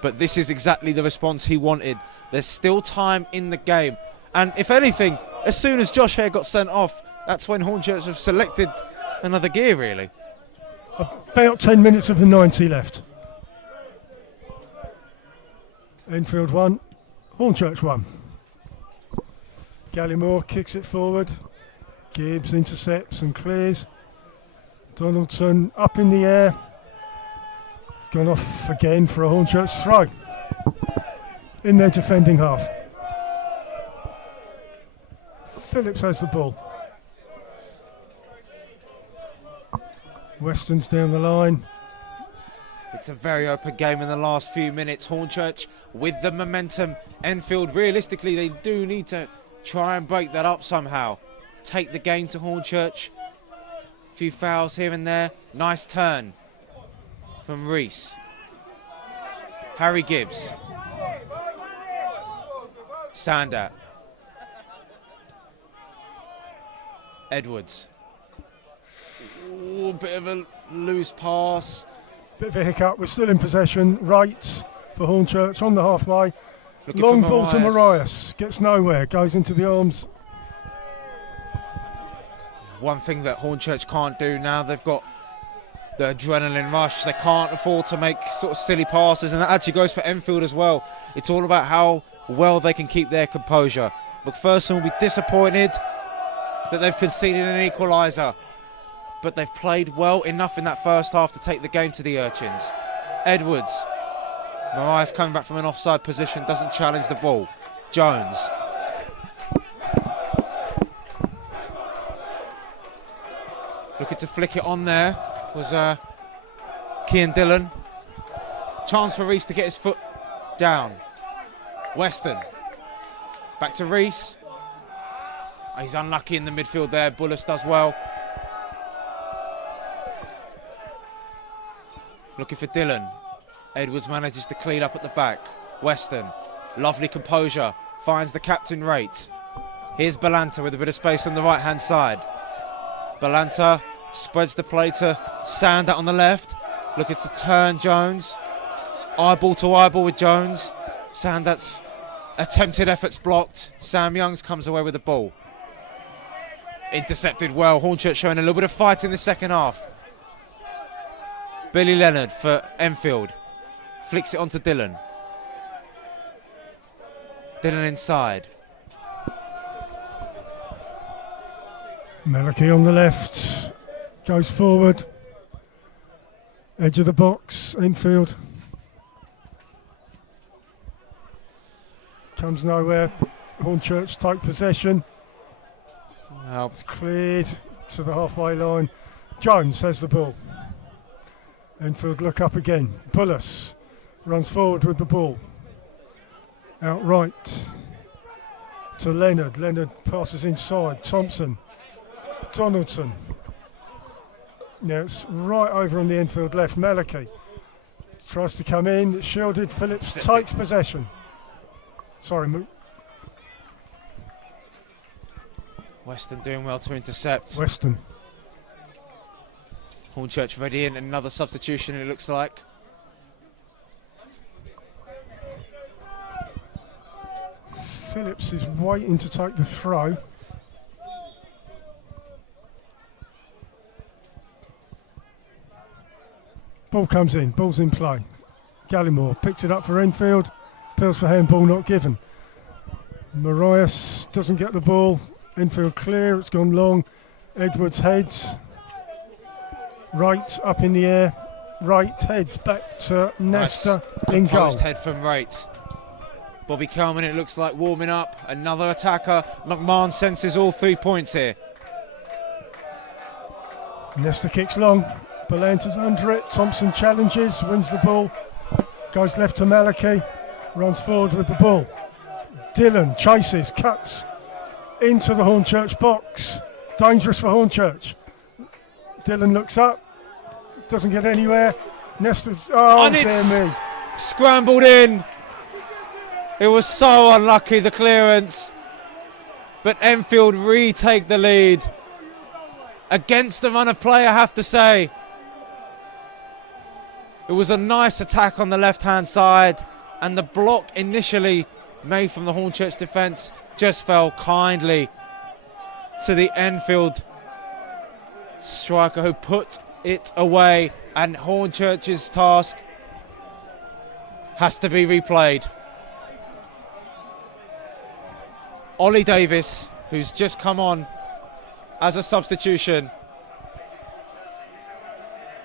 But this is exactly the response he wanted. There's still time in the game. And if anything, as soon as Josh Hare got sent off, that's when Hornchurch have selected another gear, really. About 10 minutes of the 90 left. Enfield 1, Hornchurch 1. Gallimore kicks it forward. Gibbs intercepts and clears. Donaldson up in the air. It's gone off again for a Hornchurch throw. In their defending half. Phillips has the ball. Weston's down the line. It's a very open game in the last few minutes. Hornchurch with the momentum. Enfield, realistically, they do need to try and break that up somehow. Take the game to Hornchurch. A few fouls here and there. Nice turn from Reese. Harry Gibbs. Sander. Edwards. Ooh, bit of a loose pass. Bit of a hiccup. We're still in possession. Right for Hornchurch on the halfway. Looking Long for ball to Marias. Gets nowhere. Goes into the arms. One thing that Hornchurch can't do now, they've got the adrenaline rush. They can't afford to make sort of silly passes, and that actually goes for Enfield as well. It's all about how well they can keep their composure. McPherson will be disappointed that they've conceded an equaliser, but they've played well enough in that first half to take the game to the Urchins. Edwards. Marias coming back from an offside position, doesn't challenge the ball. Jones. Looking to flick it on there was Cian Dillon. Chance for Reese to get his foot down. Weston. Back to Reese. He's unlucky in the midfield there. Bullis does well. Looking for Dillon. Edwards manages to clean up at the back. Weston. Lovely composure. Finds the captain rate. Here's Balanta with a bit of space on the right-hand side. Balanta spreads the play to Sander on the left. Looking to turn Jones. Eyeball to eyeball with Jones. Sander's attempted efforts blocked. Sam Youngs comes away with the ball. Intercepted well. Hornchurch showing a little bit of fight in the second half. Billy Leonard for Enfield. Flicks it onto Dillon. Dillon inside. Malachy on the left. Goes forward. Edge of the box. Enfield. Comes nowhere. Hornchurch take possession. Well, It's cleared to the halfway line. Jones has the ball. Enfield look up again. Bullis runs forward with the ball. Outright to Leonard. Leonard passes inside. Thompson. Donaldson. Now it's right over on the Enfield left. Malachy tries to come in. Shielded. Phillips takes possession. Sorry, Weston doing well to intercept. Weston. Hornchurch ready in. Another substitution, it looks like. Phillips is waiting to take the throw. Ball comes in, ball's in play. Gallimore picks it up for Enfield, appeals for handball not given. Marias doesn't get the ball, Enfield clear, it's gone long. Edwards heads, right up in the air, right heads back to Nesta in goal. Composed head from right. Bobby Kelman, it looks like, warming up. Another attacker. McMahon senses all 3 points here. Nesta kicks long, Belanta's under it, Thompson challenges, wins the ball, goes left to Malachy, runs forward with the ball. Dillon chases, cuts into the Hornchurch box, dangerous for Hornchurch. Dillon looks up, doesn't get anywhere. Nesta's, oh dear me. Scrambled in. It was so unlucky, the clearance. But Enfield retake the lead. Against the run of play, I have to say. It was a nice attack on the left-hand side, and the block initially made from the Hornchurch defence just fell kindly to the Enfield striker who put it away, and Hornchurch's task has to be replayed. Ollie Davis, who's just come on as a substitution,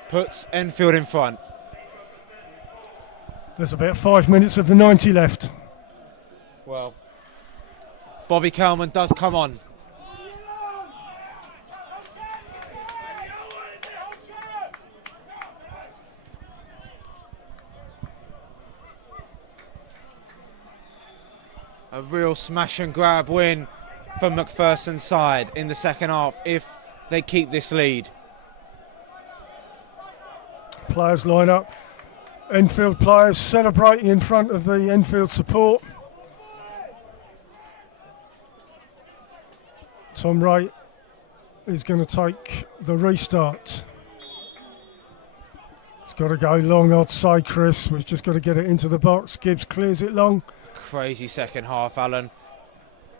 puts Enfield in front. There's about 5 minutes of the 90 left. Well, Bobby Kelman does come on. A real smash and grab win from McPherson's side in the second half if they keep this lead. Players line up. Enfield players celebrating in front of the Enfield support. Tom Wright is going to take the restart. It's got to go long, I'd say, Chris. We've just got to get it into the box. Gibbs clears it long. Crazy second half, Alan.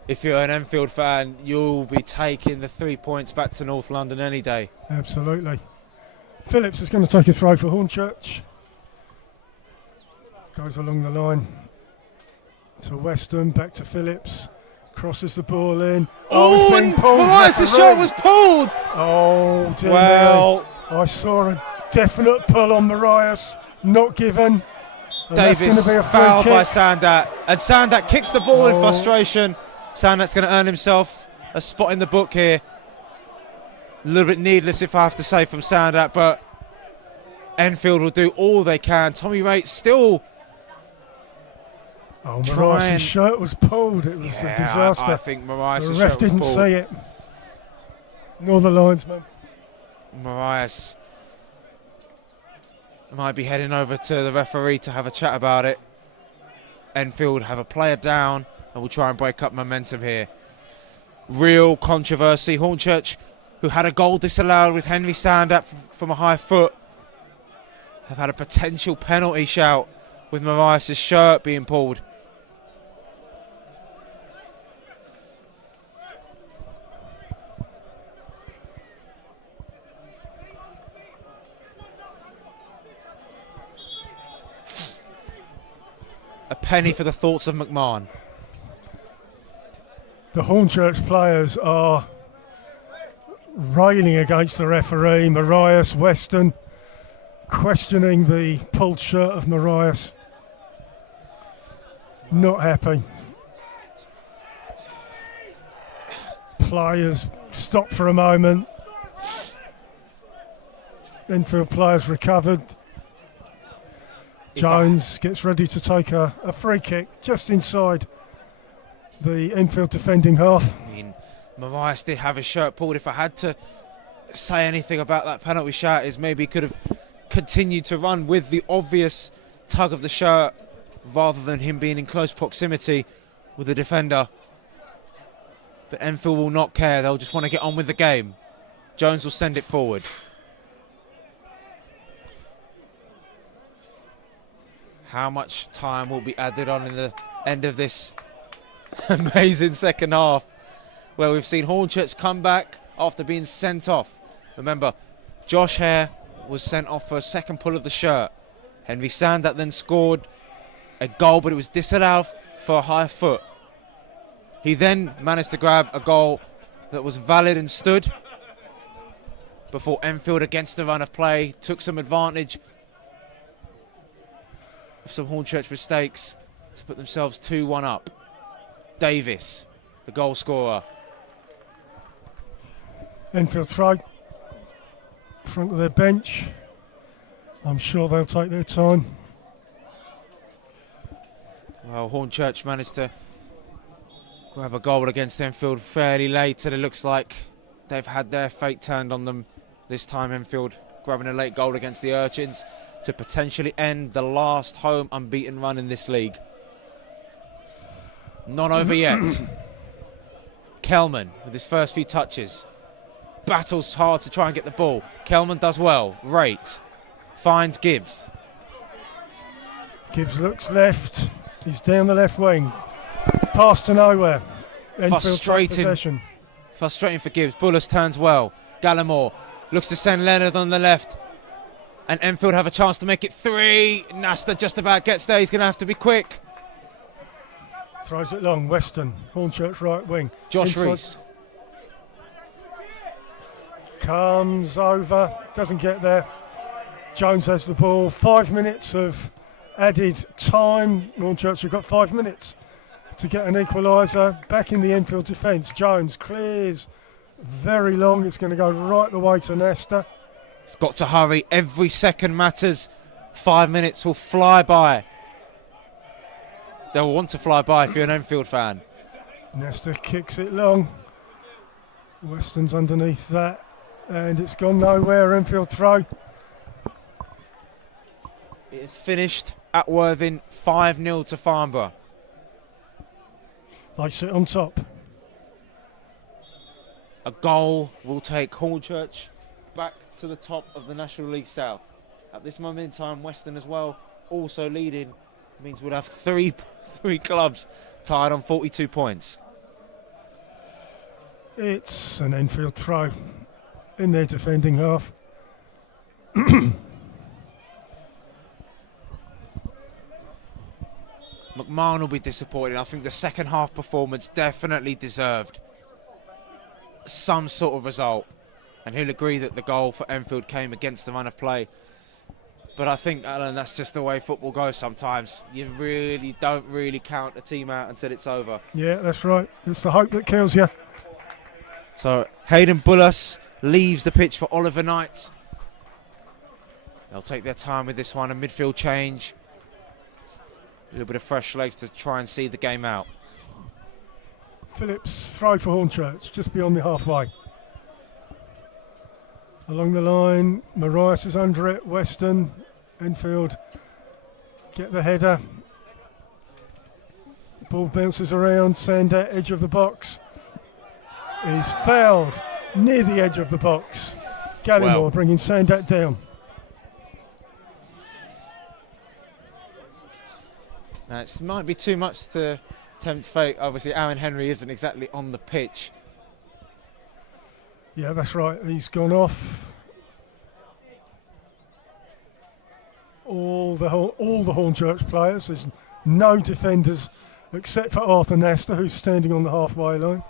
If you're an Enfield fan, you'll be taking the 3 points back to North London any day. Absolutely. Phillips is going to take a throw for Hornchurch. Goes along the line to Weston, back to Phillips. Crosses the ball in. Oh, it's been pulled. the shot was pulled. Oh, dear. Well, I saw a definite pull on Marias, not given. And Davis be a fouled kick. by Sandat, and Sandat kicks the ball in frustration. Sandat's going to earn himself a spot in the book here. A little bit needless, if I have to say, from Sandat, but Enfield will do all they can. Tommy Raitt still. Oh, Marias' shirt was pulled. It was a disaster. I think Marias' the shirt ref was didn't pulled. see it. Nor the linesman. Marias might be heading over to the referee to have a chat about it. Enfield have a player down and will try and break up momentum here. Real controversy. Hornchurch, who had a goal disallowed with Henry Sandat from a high foot, have had a potential penalty shout with Marias' shirt being pulled. A penny for the thoughts of McMahon. The Hornchurch players are railing against the referee. Marias, Weston, questioning the pulled shirt of Marias. Not happy. Players stop for a moment. Enfield players recovered. Jones gets ready to take a free kick just inside the Enfield defending half. I mean, Marias did have his shirt pulled. If I had to say anything about that penalty shout, is maybe he could have continued to run with the obvious tug of the shirt rather than him being in close proximity with the defender. But Enfield will not care. They'll just want to get on with the game. Jones will send it forward. How much time will be added on in the end of this amazing second half, where we've seen Hornchurch come back after being sent off. Remember, Josh Hare was sent off for a second pull of the shirt. Henry Sandat then scored a goal, but it was disallowed for a high foot. He then managed to grab a goal that was valid and stood before Enfield, against the run of play, took some advantage of some Hornchurch mistakes to put themselves 2-1 up. Davis, the goal scorer. Enfield throw, front of their bench. I'm sure they'll take their time. Well, Hornchurch managed to grab a goal against Enfield fairly late, and it looks like they've had their fate turned on them this time. Enfield grabbing a late goal against the Urchins to potentially end the last home unbeaten run in this league. Not over yet. Kelman with his first few touches. Battles hard to try and get the ball. Kelman does well. Rate finds Gibbs. Gibbs looks left. He's down the left wing. Pass to nowhere. Enfield Frustrating for Gibbs. Bullis turns well. Gallimore looks to send Leonard on the left. And Enfield have a chance to make it 3. Nasta just about gets there. He's going to have to be quick. Throws it long. Weston. Hornchurch right wing. Josh Inside. Rees. Comes over. Doesn't get there. Jones has the ball. 5 minutes of added time. Hornchurch have got 5 minutes to get an equaliser. Back in the Enfield defence. Jones clears very long. It's going to go right the way to Nesta. He's got to hurry. Every second matters. 5 minutes will fly by. They'll want to fly by if you're an Enfield fan. Nesta kicks it long. Weston's underneath that. And it's gone nowhere. Enfield throw. It is finished at Worthing. 5-0 to Farnborough. They sit on top. A goal will take Hornchurch back to the top of the National League South. At this moment in time, Western as well, also leading, means we'll have three clubs tied on 42 points. It's an Enfield throw in their defending half. McMahon will be disappointed. I think the second half performance definitely deserved some sort of result, and he'll agree that the goal for Enfield came against the run of play. But I think, Alan, that's just the way football goes sometimes. You really don't count a team out until it's over. Yeah, that's right. It's the hope that kills you. So Hayden Bullis leaves the pitch for Oliver Knight. They'll take their time with this one, a midfield change. A little bit of fresh legs to try and see the game out. Phillips throw for Hornchurch, just beyond the halfway. Along the line, Marias is under it. Weston, Enfield get the header. Ball bounces around. Sander, edge of the box. Is fouled near the edge of the box. Gallimore bringing Sandat down. Now, it might be too much to tempt fate. Obviously, Aaron Henry isn't exactly on the pitch. Yeah, that's right. He's gone off. All the Hornchurch players. There's no defenders except for Arthur Nesta, who's standing on the halfway line.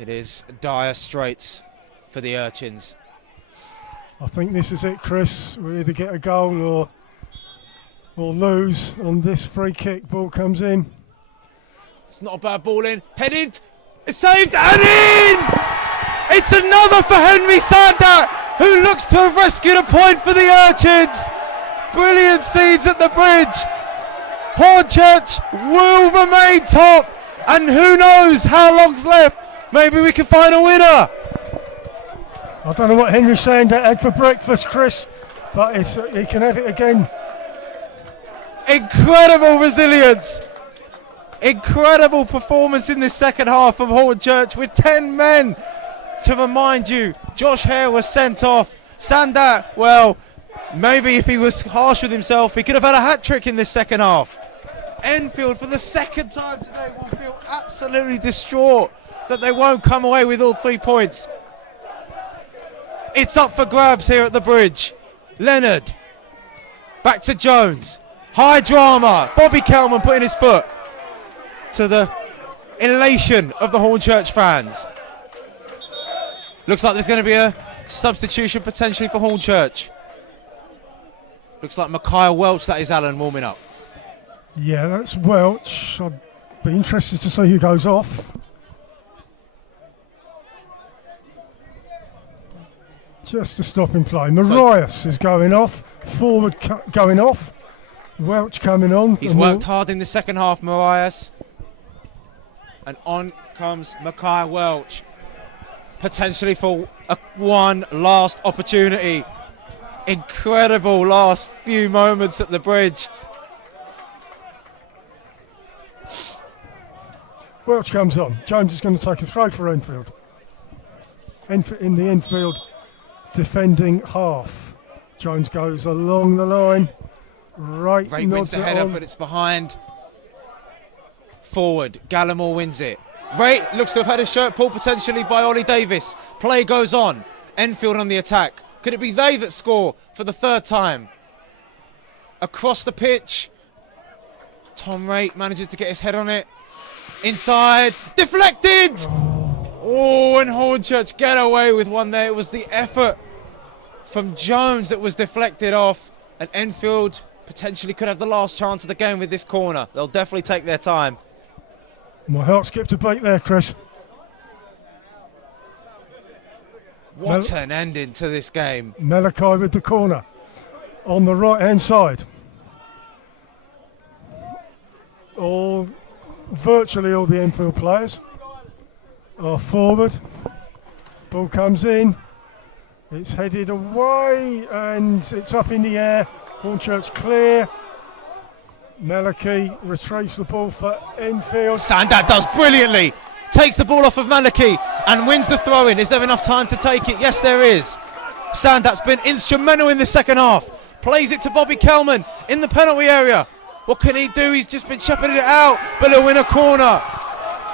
It is dire straits for the Urchins. I think this is it, Chris. We either get a goal or lose on this free kick. Ball comes in. It's not a bad ball in. Headed. It's saved and in! It's another for Henry Sander, who looks to have rescued a point for the Urchins. Brilliant scenes at the bridge. Hornchurch will remain top, and who knows how long's left. Maybe we can find a winner. I don't know what Henry Sander had for breakfast, Chris, but he can have it again. Incredible resilience. Incredible performance in this second half of Hornchurch with 10 men. To remind you, Josh Hare was sent off. Sander, well, maybe if he was harsh with himself, he could have had a hat-trick in this second half. Enfield, for the second time today, will feel absolutely distraught that they won't come away with all 3 points. It's up for grabs here at the bridge. Leonard. Back to Jones. High drama. Bobby Kelman putting his foot to the elation of the Hornchurch fans. Looks like there's going to be a substitution potentially for Hornchurch. Looks like Micaiah Welch, that is, Alan, warming up. Yeah, that's Welch. I'd be interested to see who goes off. Just to stop in play. Marias is going off. Forward going off. Welch coming on. He's worked hard in the second half, Marias. And on comes Micaiah Welch. Potentially for one last opportunity. Incredible last few moments at the bridge. Welch comes on. Jones is going to take a throw for Enfield. In the Enfield defending half. Jones goes along the line. Right, Ray wins the header, but it's behind. Forward, Gallimore wins it. Ray looks to have had a shirt pulled potentially by Ollie Davis. Play goes on. Enfield on the attack. Could it be they that score for the third time? Across the pitch. Tom Raitt manages to get his head on it. Inside. Deflected! Oh, and Hornchurch get away with one there. It was the effort from Jones that was deflected off. And Enfield potentially could have the last chance of the game with this corner. They'll definitely take their time. My heart skipped a beat there, Chris. What an ending to this game. Malachi with the corner on the right-hand side. Virtually all the Enfield players are forward. Ball comes in. It's headed away and it's up in the air. Hornchurch clear. Malachi retrieves the ball for Enfield. Sandat does brilliantly. Takes the ball off of Malachi and wins the throw-in. Is there enough time to take it? Yes, there is. Sandat's been instrumental in the second half. Plays it to Bobby Kelman in the penalty area. What can he do? He's just been shepherding it out, but he'll win a corner.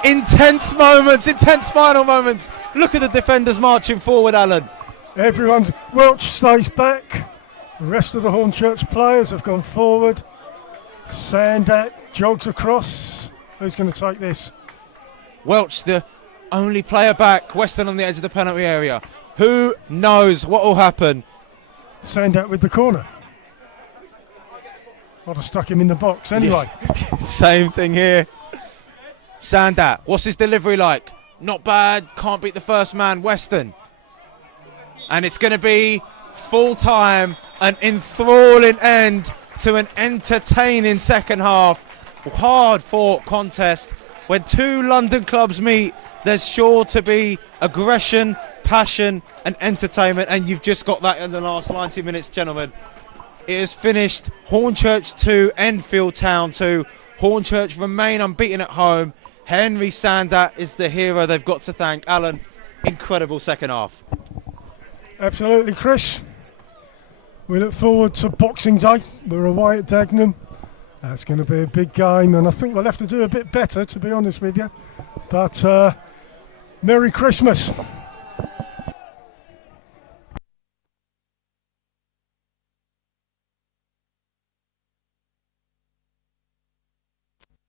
Intense moments, intense final moments. Look at the defenders marching forward, Alan. Welch stays back. The rest of the Hornchurch players have gone forward. Sandat jogs across. Who's going to take this? Welch, the only player back. Weston on the edge of the penalty area. Who knows what will happen? Sandat with the corner. I'd have stuck him in the box anyway. Same thing here. Sandat, what's his delivery like? Not bad, can't beat the first man, Weston. And it's going to be full time, an enthralling end to an entertaining second half. Hard fought contest. When two London clubs meet, there's sure to be aggression, passion and entertainment, and you've just got that in the last 90 minutes, gentlemen. It has finished Hornchurch 2, Enfield Town 2. Hornchurch remain unbeaten at home. Henry Sandat is the hero they've got to thank. Alan, incredible second half. Absolutely, Chris. We look forward to Boxing Day. We're away at Dagenham. That's going to be a big game, and I think we'll have to do a bit better, to be honest with you. But Merry Christmas.